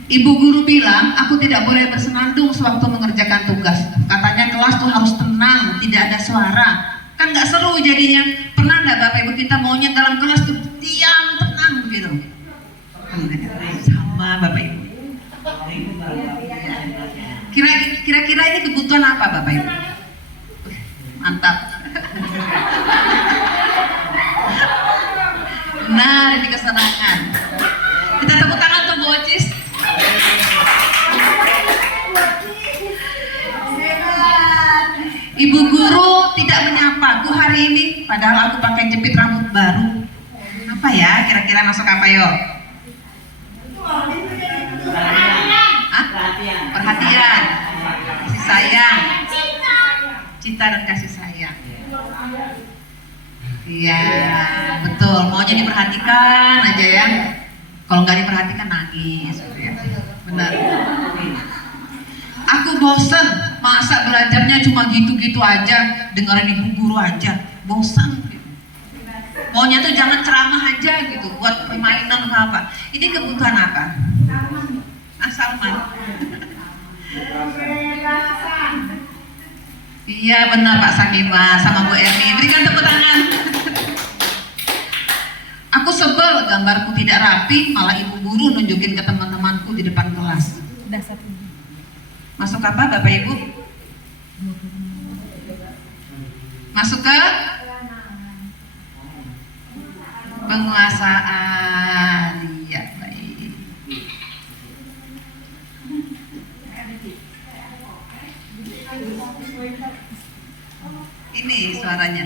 Ibu guru bilang, aku tidak boleh bersenandung sewaktu mengerjakan tugas. Katanya kelas tuh harus tenang, tidak ada suara. Kan nggak seru jadinya. Pernah nggak Bapak Ibu kita maunya dalam kelas tuh diam, tenang gitu. Sama Bapak Ibu. Kira-kira ini kebutuhan apa Bapak Ibu? Mantap. Nah, ini kesenangan. Kita tepuk tangan untuk Bu Ocis. Ibu guru tidak menyapaku hari ini, padahal aku pakai jepit rambut baru. Apa ya? Kira-kira masuk apa yo? Perhatian, kasih sayang, cinta dan kasih sayang. Iya, betul. Maunya diperhatikan aja ya. Kalau nggak diperhatikan nangis, ya. Benar. Aku bosen, masa belajarnya cuma gitu-gitu aja, dengerin ibu guru aja, bosan. Maunya tuh jangan ceramah aja gitu, buat permainan apa. Ini kebutuhan apa? Salman. Iya benar Pak Sakima sama Bu Erni. Berikan tepuk tangan. Aku sebel gambarku tidak rapi, malah ibu guru nunjukin ke teman-temanku di depan kelas. Masuk apa Bapak Ibu? Masuk ke penguasaan. Ya baik. Ini suaranya.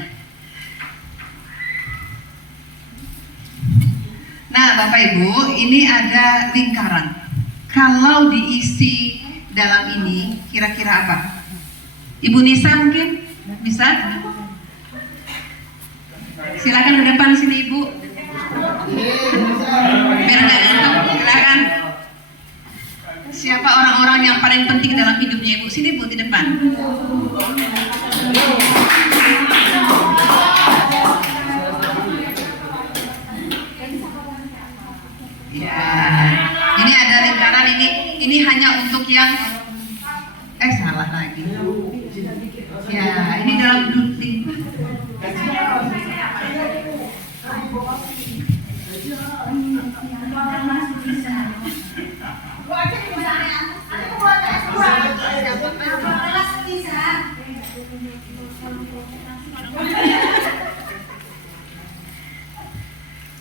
Nah, Bapak Ibu, ini ada lingkaran. Kalau diisi dalam ini, kira-kira apa? Ibu Nisa mungkin bisa? Silakan ke depan sini Ibu. Biar nggak ngantuk, silakan. Siapa orang-orang yang paling penting dalam hidupnya Ibu? Sini Bu, di depan. Ya, ini ada lingkaran ini hanya untuk yang salah lagi. Ya, ini dalam duting.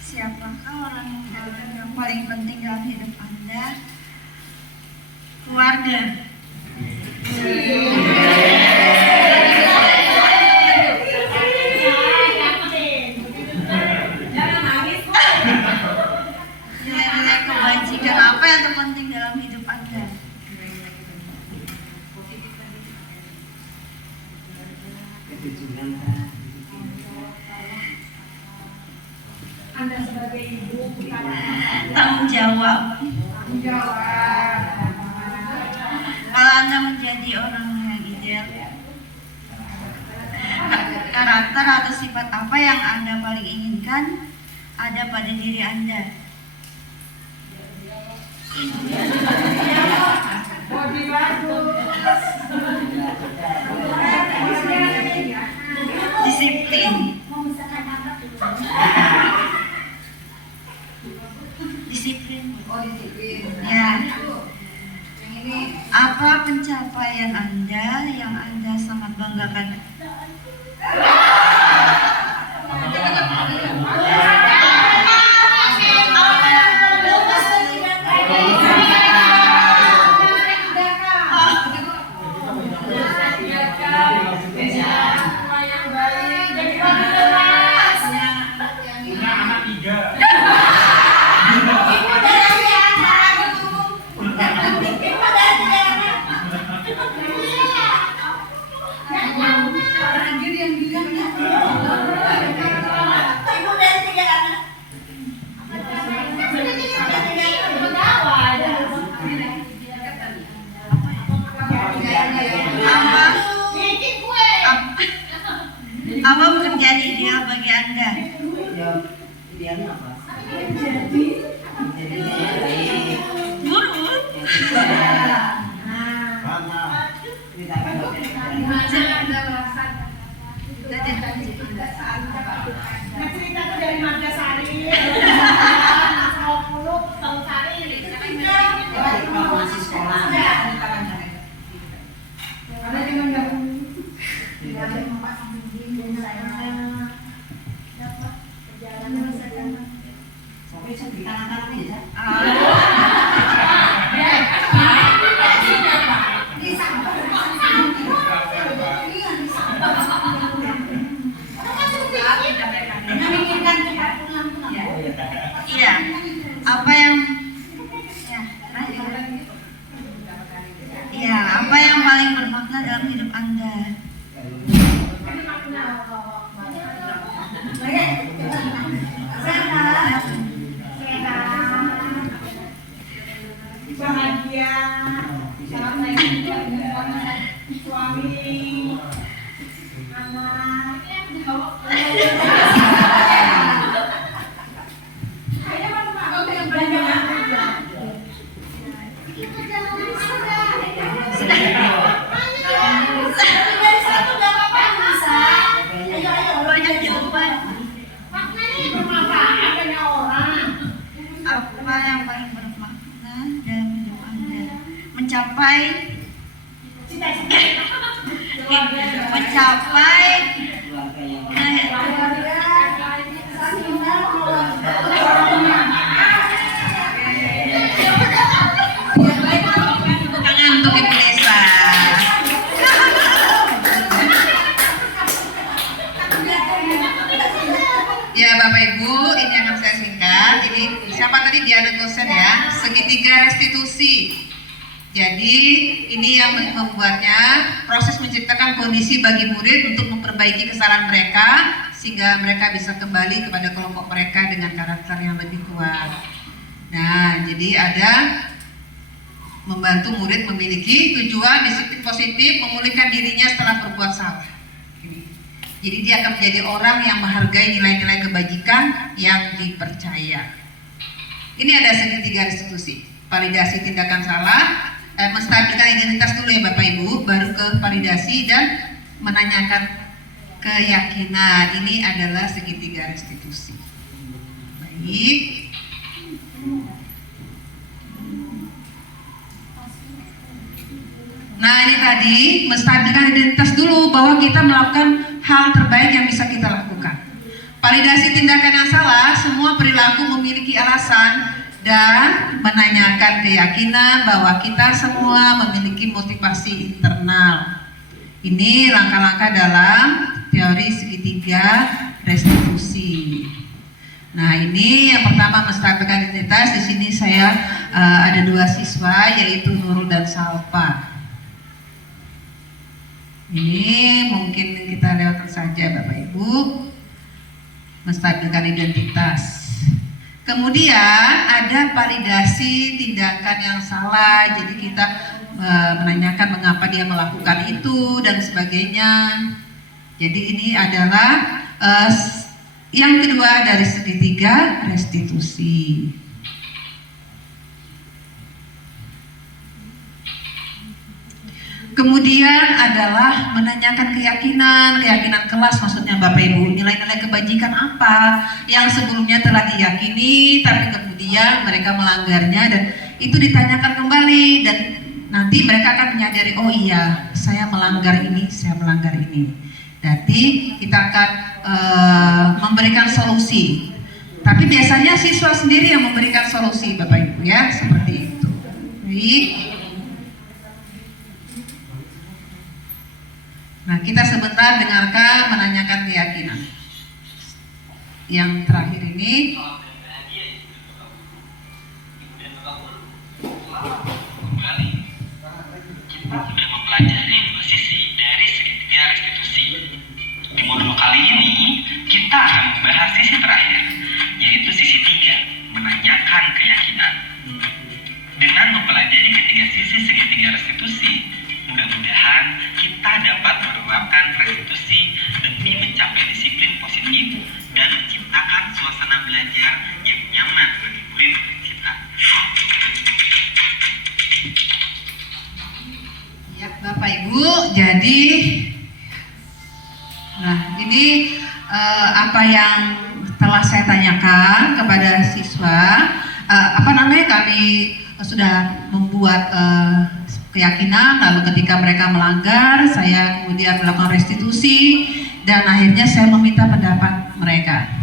Siapakah orang yang paling penting dalam hidup Anda? Keluarga. Nilai-nilai kebajikan apa yang terpenting dalam hidup Anda? Anda sebagai ibu Tanggung jawab. Kalau Anda menjadi orang yang ideal, karakter atau sifat apa yang Anda paling inginkan ada pada diri Anda? Disiplin. Disiplin. Ya. Apa pencapaian Anda yang Anda sangat banggakan? Punya anak 3. Apa pekerjaan ideal bagi Anda? Guru. cerita tuh dari Madrasari. 20 tahun sari. Masih sekolah. Ada di mana? Sampai di kanan-kanan aja. Iya. Apa yang Iya, apa yang paling bermakna dalam hidup Anda? Bahagia, sangat sayang suami, anak. Banyak jawaban. Apa yang paling bermakna dalam hidup Anda? Mencapai tangan untuk Ibu Lisa. apa tadi diagnose ya, segitiga restitusi. Jadi ini yang membuatnya proses menciptakan kondisi bagi murid untuk memperbaiki kesalahan mereka sehingga mereka bisa kembali kepada kelompok mereka dengan karakter yang lebih kuat. Nah, jadi ada membantu murid memiliki tujuan disiplin positif, memulihkan dirinya setelah berbuat salah. Jadi dia akan menjadi orang yang menghargai nilai-nilai kebajikan yang dipercaya. Ini ada segitiga restitusi, validasi tindakan salah, menstabilkan identitas dulu ya Bapak Ibu, baru ke validasi dan menanyakan keyakinan. Ini adalah segitiga restitusi. Baik. Nah ini tadi menstabilkan identitas dulu bahwa kita melakukan hal terbaik yang bisa kita lakukan. Validasi tindakan yang salah, semua perilaku memiliki alasan dan menanyakan keyakinan bahwa kita semua memiliki motivasi internal. Ini langkah-langkah dalam teori segitiga restitusi. Nah ini yang pertama menstabilkan identitas. Di sini saya ada dua siswa yaitu Nurul dan Salpa. Ini mungkin kita lewatkan saja Bapak Ibu. Menstabilkan identitas. Kemudian ada validasi tindakan yang salah. Jadi kita menanyakan mengapa dia melakukan itu dan sebagainya. Jadi ini adalah yang kedua dari segitiga restitusi. Kemudian adalah menanyakan keyakinan kelas maksudnya Bapak Ibu, nilai-nilai kebajikan apa yang sebelumnya telah diyakini tapi kemudian mereka melanggarnya dan itu ditanyakan kembali dan nanti mereka akan menyadari oh iya saya melanggar ini, saya melanggar ini. Nanti kita akan memberikan solusi. Tapi biasanya siswa sendiri yang memberikan solusi Bapak Ibu ya, seperti itu. Baik. Nah, kita sebentar dengarkan menanyakan keyakinan. Yang terakhir ini kita sudah mempelajari dua sisi dari segitiga restitusi. Di modul kali ini kita akan membahas sisi terakhir, yaitu sisi 3, menanyakan keyakinan. Dengan mempelajari ketiga sisi segitiga restitusi, mudah-mudahan kita dapat menerapkan restitusi demi mencapai disiplin positif dan menciptakan suasana belajar yang nyaman bagi murid kita. Ya Bapak Ibu, jadi nah ini apa yang telah saya tanyakan kepada siswa, kami sudah membuat keyakinan, lalu ketika mereka melanggar, saya kemudian melakukan restitusi dan akhirnya saya meminta pendapat mereka.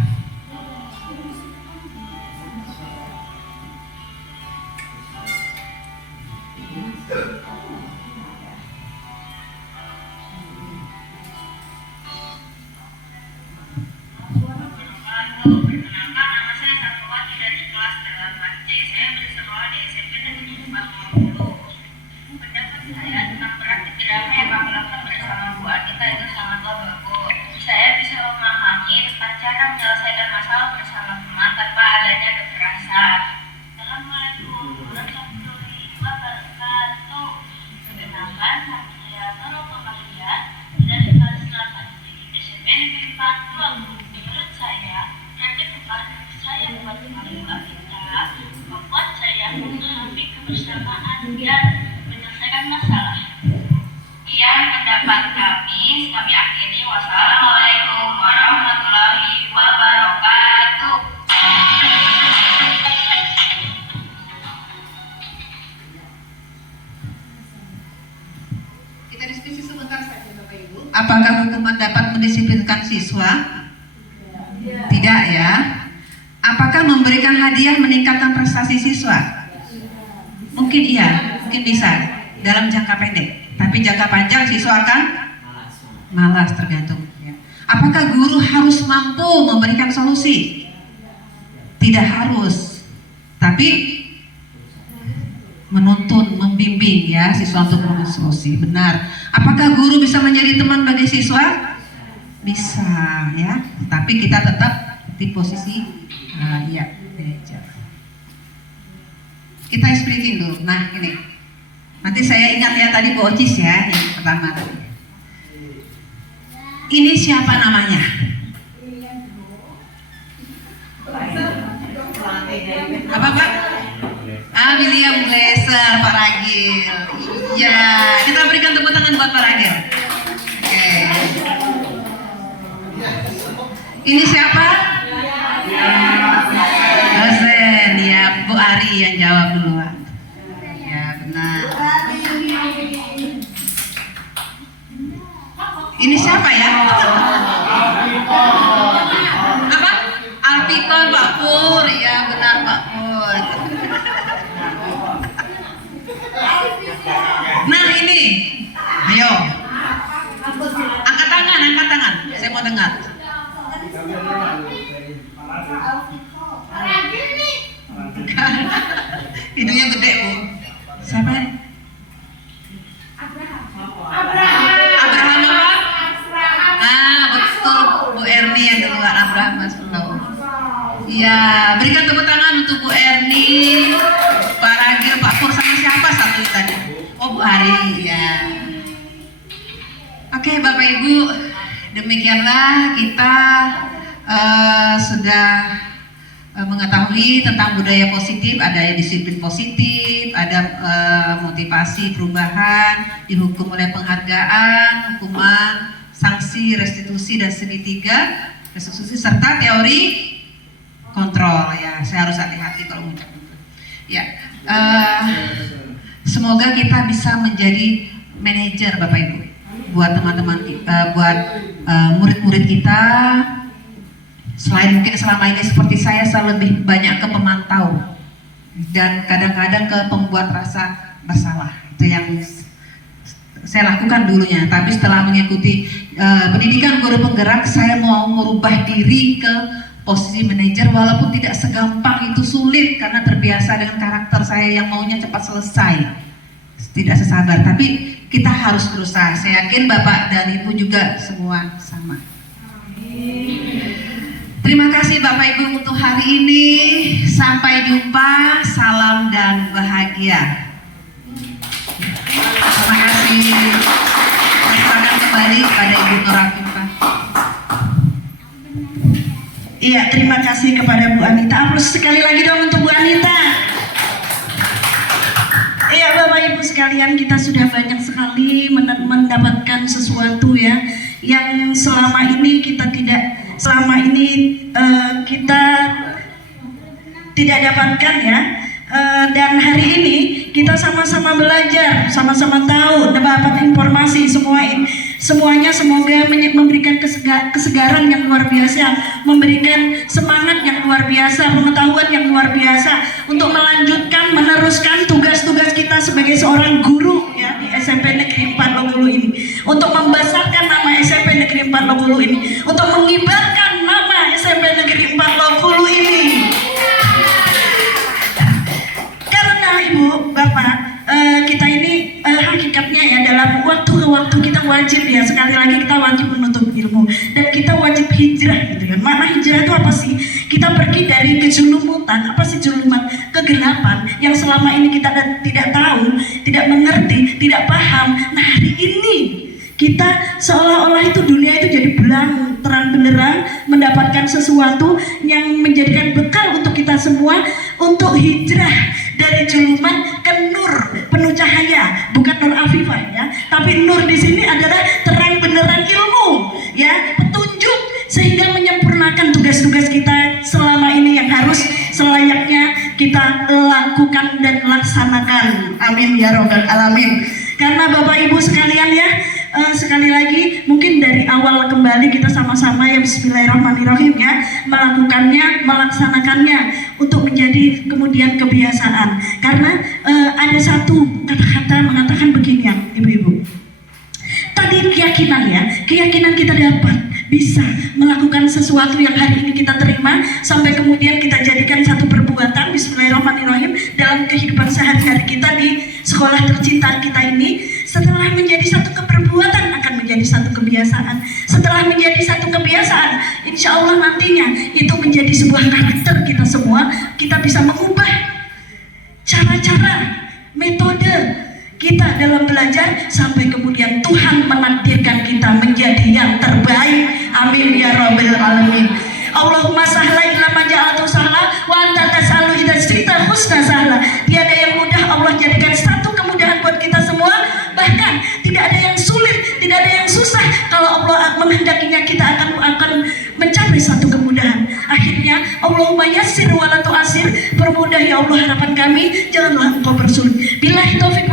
Kami akhiri. Wassalamualaikum warahmatullahi wabarakatuh. Kita diskusi sebentar saja Bapak Ibu. Apakah hukuman dapat mendisiplinkan siswa? Tidak ya. Apakah memberikan hadiah meningkatkan prestasi siswa? Mungkin iya, mungkin bisa dalam jangka pendek. Tapi jangka panjang siswa akan malas, tergantung. Apakah guru harus mampu memberikan solusi? Tidak harus. tapi menuntun, membimbing ya siswa untuk menelusuri. Benar. Apakah guru bisa menjadi teman bagi siswa? Bisa ya. Tapi kita tetap di posisi manajer. Kita explaining dulu. Nah ini. Nanti saya ingat ya tadi Bu Ocis ya yang pertama tadi. Ini siapa namanya? Apa Pak? William Glaser, Pak Ragil. Iya, kita berikan tepuk tangan buat Pak Ragil. Oke. Ini siapa? Dosen, ya Bu Ari yang jawab duluan. Ya benar. Ini siapa ya? Apa? Alpiton Pak Pur, ya benar Pak Pur. Nah ini, ayo, angkat tangan, saya mau dengar. Hidungnya gede Bu. Siapa? Abraham apa? Nah betul, Bu Erni yang keluar, Abraham Maslow. Iya, berikan tepuk tangan untuk Bu Erni, Pak Ragil, Pak Pur, sama siapa satu tadi? Oh Bu Ari, ya. Oke Bapak Ibu, demikianlah kita sudah mengetahui tentang budaya positif, ada disiplin positif, ada motivasi perubahan, dihukum oleh penghargaan, hukuman, sanksi, restitusi dan segitiga, restitusi serta teori kontrol ya. Saya harus hati-hati kalau mengucap itu. Ya, semoga kita bisa menjadi manajer Bapak Ibu buat teman-teman kita, buat murid-murid kita. Selain mungkin selama ini seperti saya lebih banyak ke pemantau dan kadang-kadang ke pembuat rasa bersalah. Itu yang saya lakukan dulunya. Tapi setelah mengikuti pendidikan guru penggerak, saya mau merubah diri ke posisi manajer, walaupun tidak segampang itu, sulit karena terbiasa dengan karakter saya yang maunya cepat selesai, tidak sesabar. Tapi kita harus berusaha. Saya yakin Bapak dan Ibu juga semua sama. Terima kasih Bapak Ibu untuk hari ini. Sampai jumpa. Salam dan bahagia. Terima kasih. Silakan kembali kepada Ibu Nurafifah. Iya, terima kasih kepada Bu Anita. Aplaus sekali lagi dong untuk Bu Anita. Iya Bapak Ibu sekalian, kita sudah banyak sekali mendapatkan sesuatu ya yang selama ini kita tidak dapatkan ya. Dan hari ini kita sama-sama belajar, sama-sama tahu, dapat informasi semuanya semoga memberikan kesegaran yang luar biasa, memberikan semangat yang luar biasa, pengetahuan yang luar biasa untuk melanjutkan, meneruskan tugas-tugas kita sebagai seorang guru ya di SMP Negeri 4 Logulu ini, untuk membesarkan nama SMP Negeri 4 Logulu ini, untuk mengibarkan nama SMP Negeri 4 Logulu ini. Ibu, Bapak, kita ini hakikatnya ya dalam waktu ke waktu kita wajib ya, sekali lagi kita wajib menuntut ilmu dan kita wajib hijrah gitu kan. Makna hijrah itu apa sih? Kita pergi dari kejulumutan, apa sih juluman? Kegelapan yang selama ini kita tidak tahu, tidak mengerti, tidak paham. Nah hari ini kita seolah-olah itu dunia itu jadi terang benderang, mendapatkan sesuatu yang menjadikan bekal untuk kita semua untuk hijrah dari juluman ke nur, penuh cahaya, bukan nur afifah ya, tapi nur di sini adalah terang benderang ilmu ya, petunjuk, sehingga menyempurnakan tugas-tugas kita selama ini yang harus selayaknya kita lakukan dan laksanakan. Amin ya robbal alamin. Karena Bapak Ibu sekalian ya, sekali lagi mungkin dari awal kembali kita sama-sama ya, bismillahirrahmanirrahim ya, melakukannya, melaksanakannya untuk menjadi kemudian kebiasaan. Karena ada satu kata-kata mengatakan begini ya Ibu-ibu, tadi keyakinan kita dapat bisa melakukan sesuatu yang hari ini kita terima sampai kemudian kita jadikan satu perbuatan bismillahirrahmanirrahim, dalam kehidupan sehari-hari kita di sekolah tercinta kita ini, setelah menjadi satu keperbuatan akan menjadi satu kebiasaan. Setelah menjadi satu kebiasaan, insya Allah nantinya itu menjadi sebuah karakter kita semua. Kita bisa mengubah cara-cara, metode kita dalam belajar, sampai kemudian Tuhan menakdirkan kita menjadi yang terbaik. Amin ya rabbal alamin. Allahumma sahla illa ma ja'altu sahla wa anta tas'alu idza syi'ta husna sahla. Tiada yang mudah Allah jadikan satu kemudahan buat kita semua. Bahkan tidak ada yang sulit, tidak ada yang susah. Kalau Allah menghendakinya, kita akan mencapai satu kemudahan. Akhirnya Allahumma yassir wa la tu'assir, permudah ya Allah harapan kami, janganlah Engkau persulit. Billahi taufiq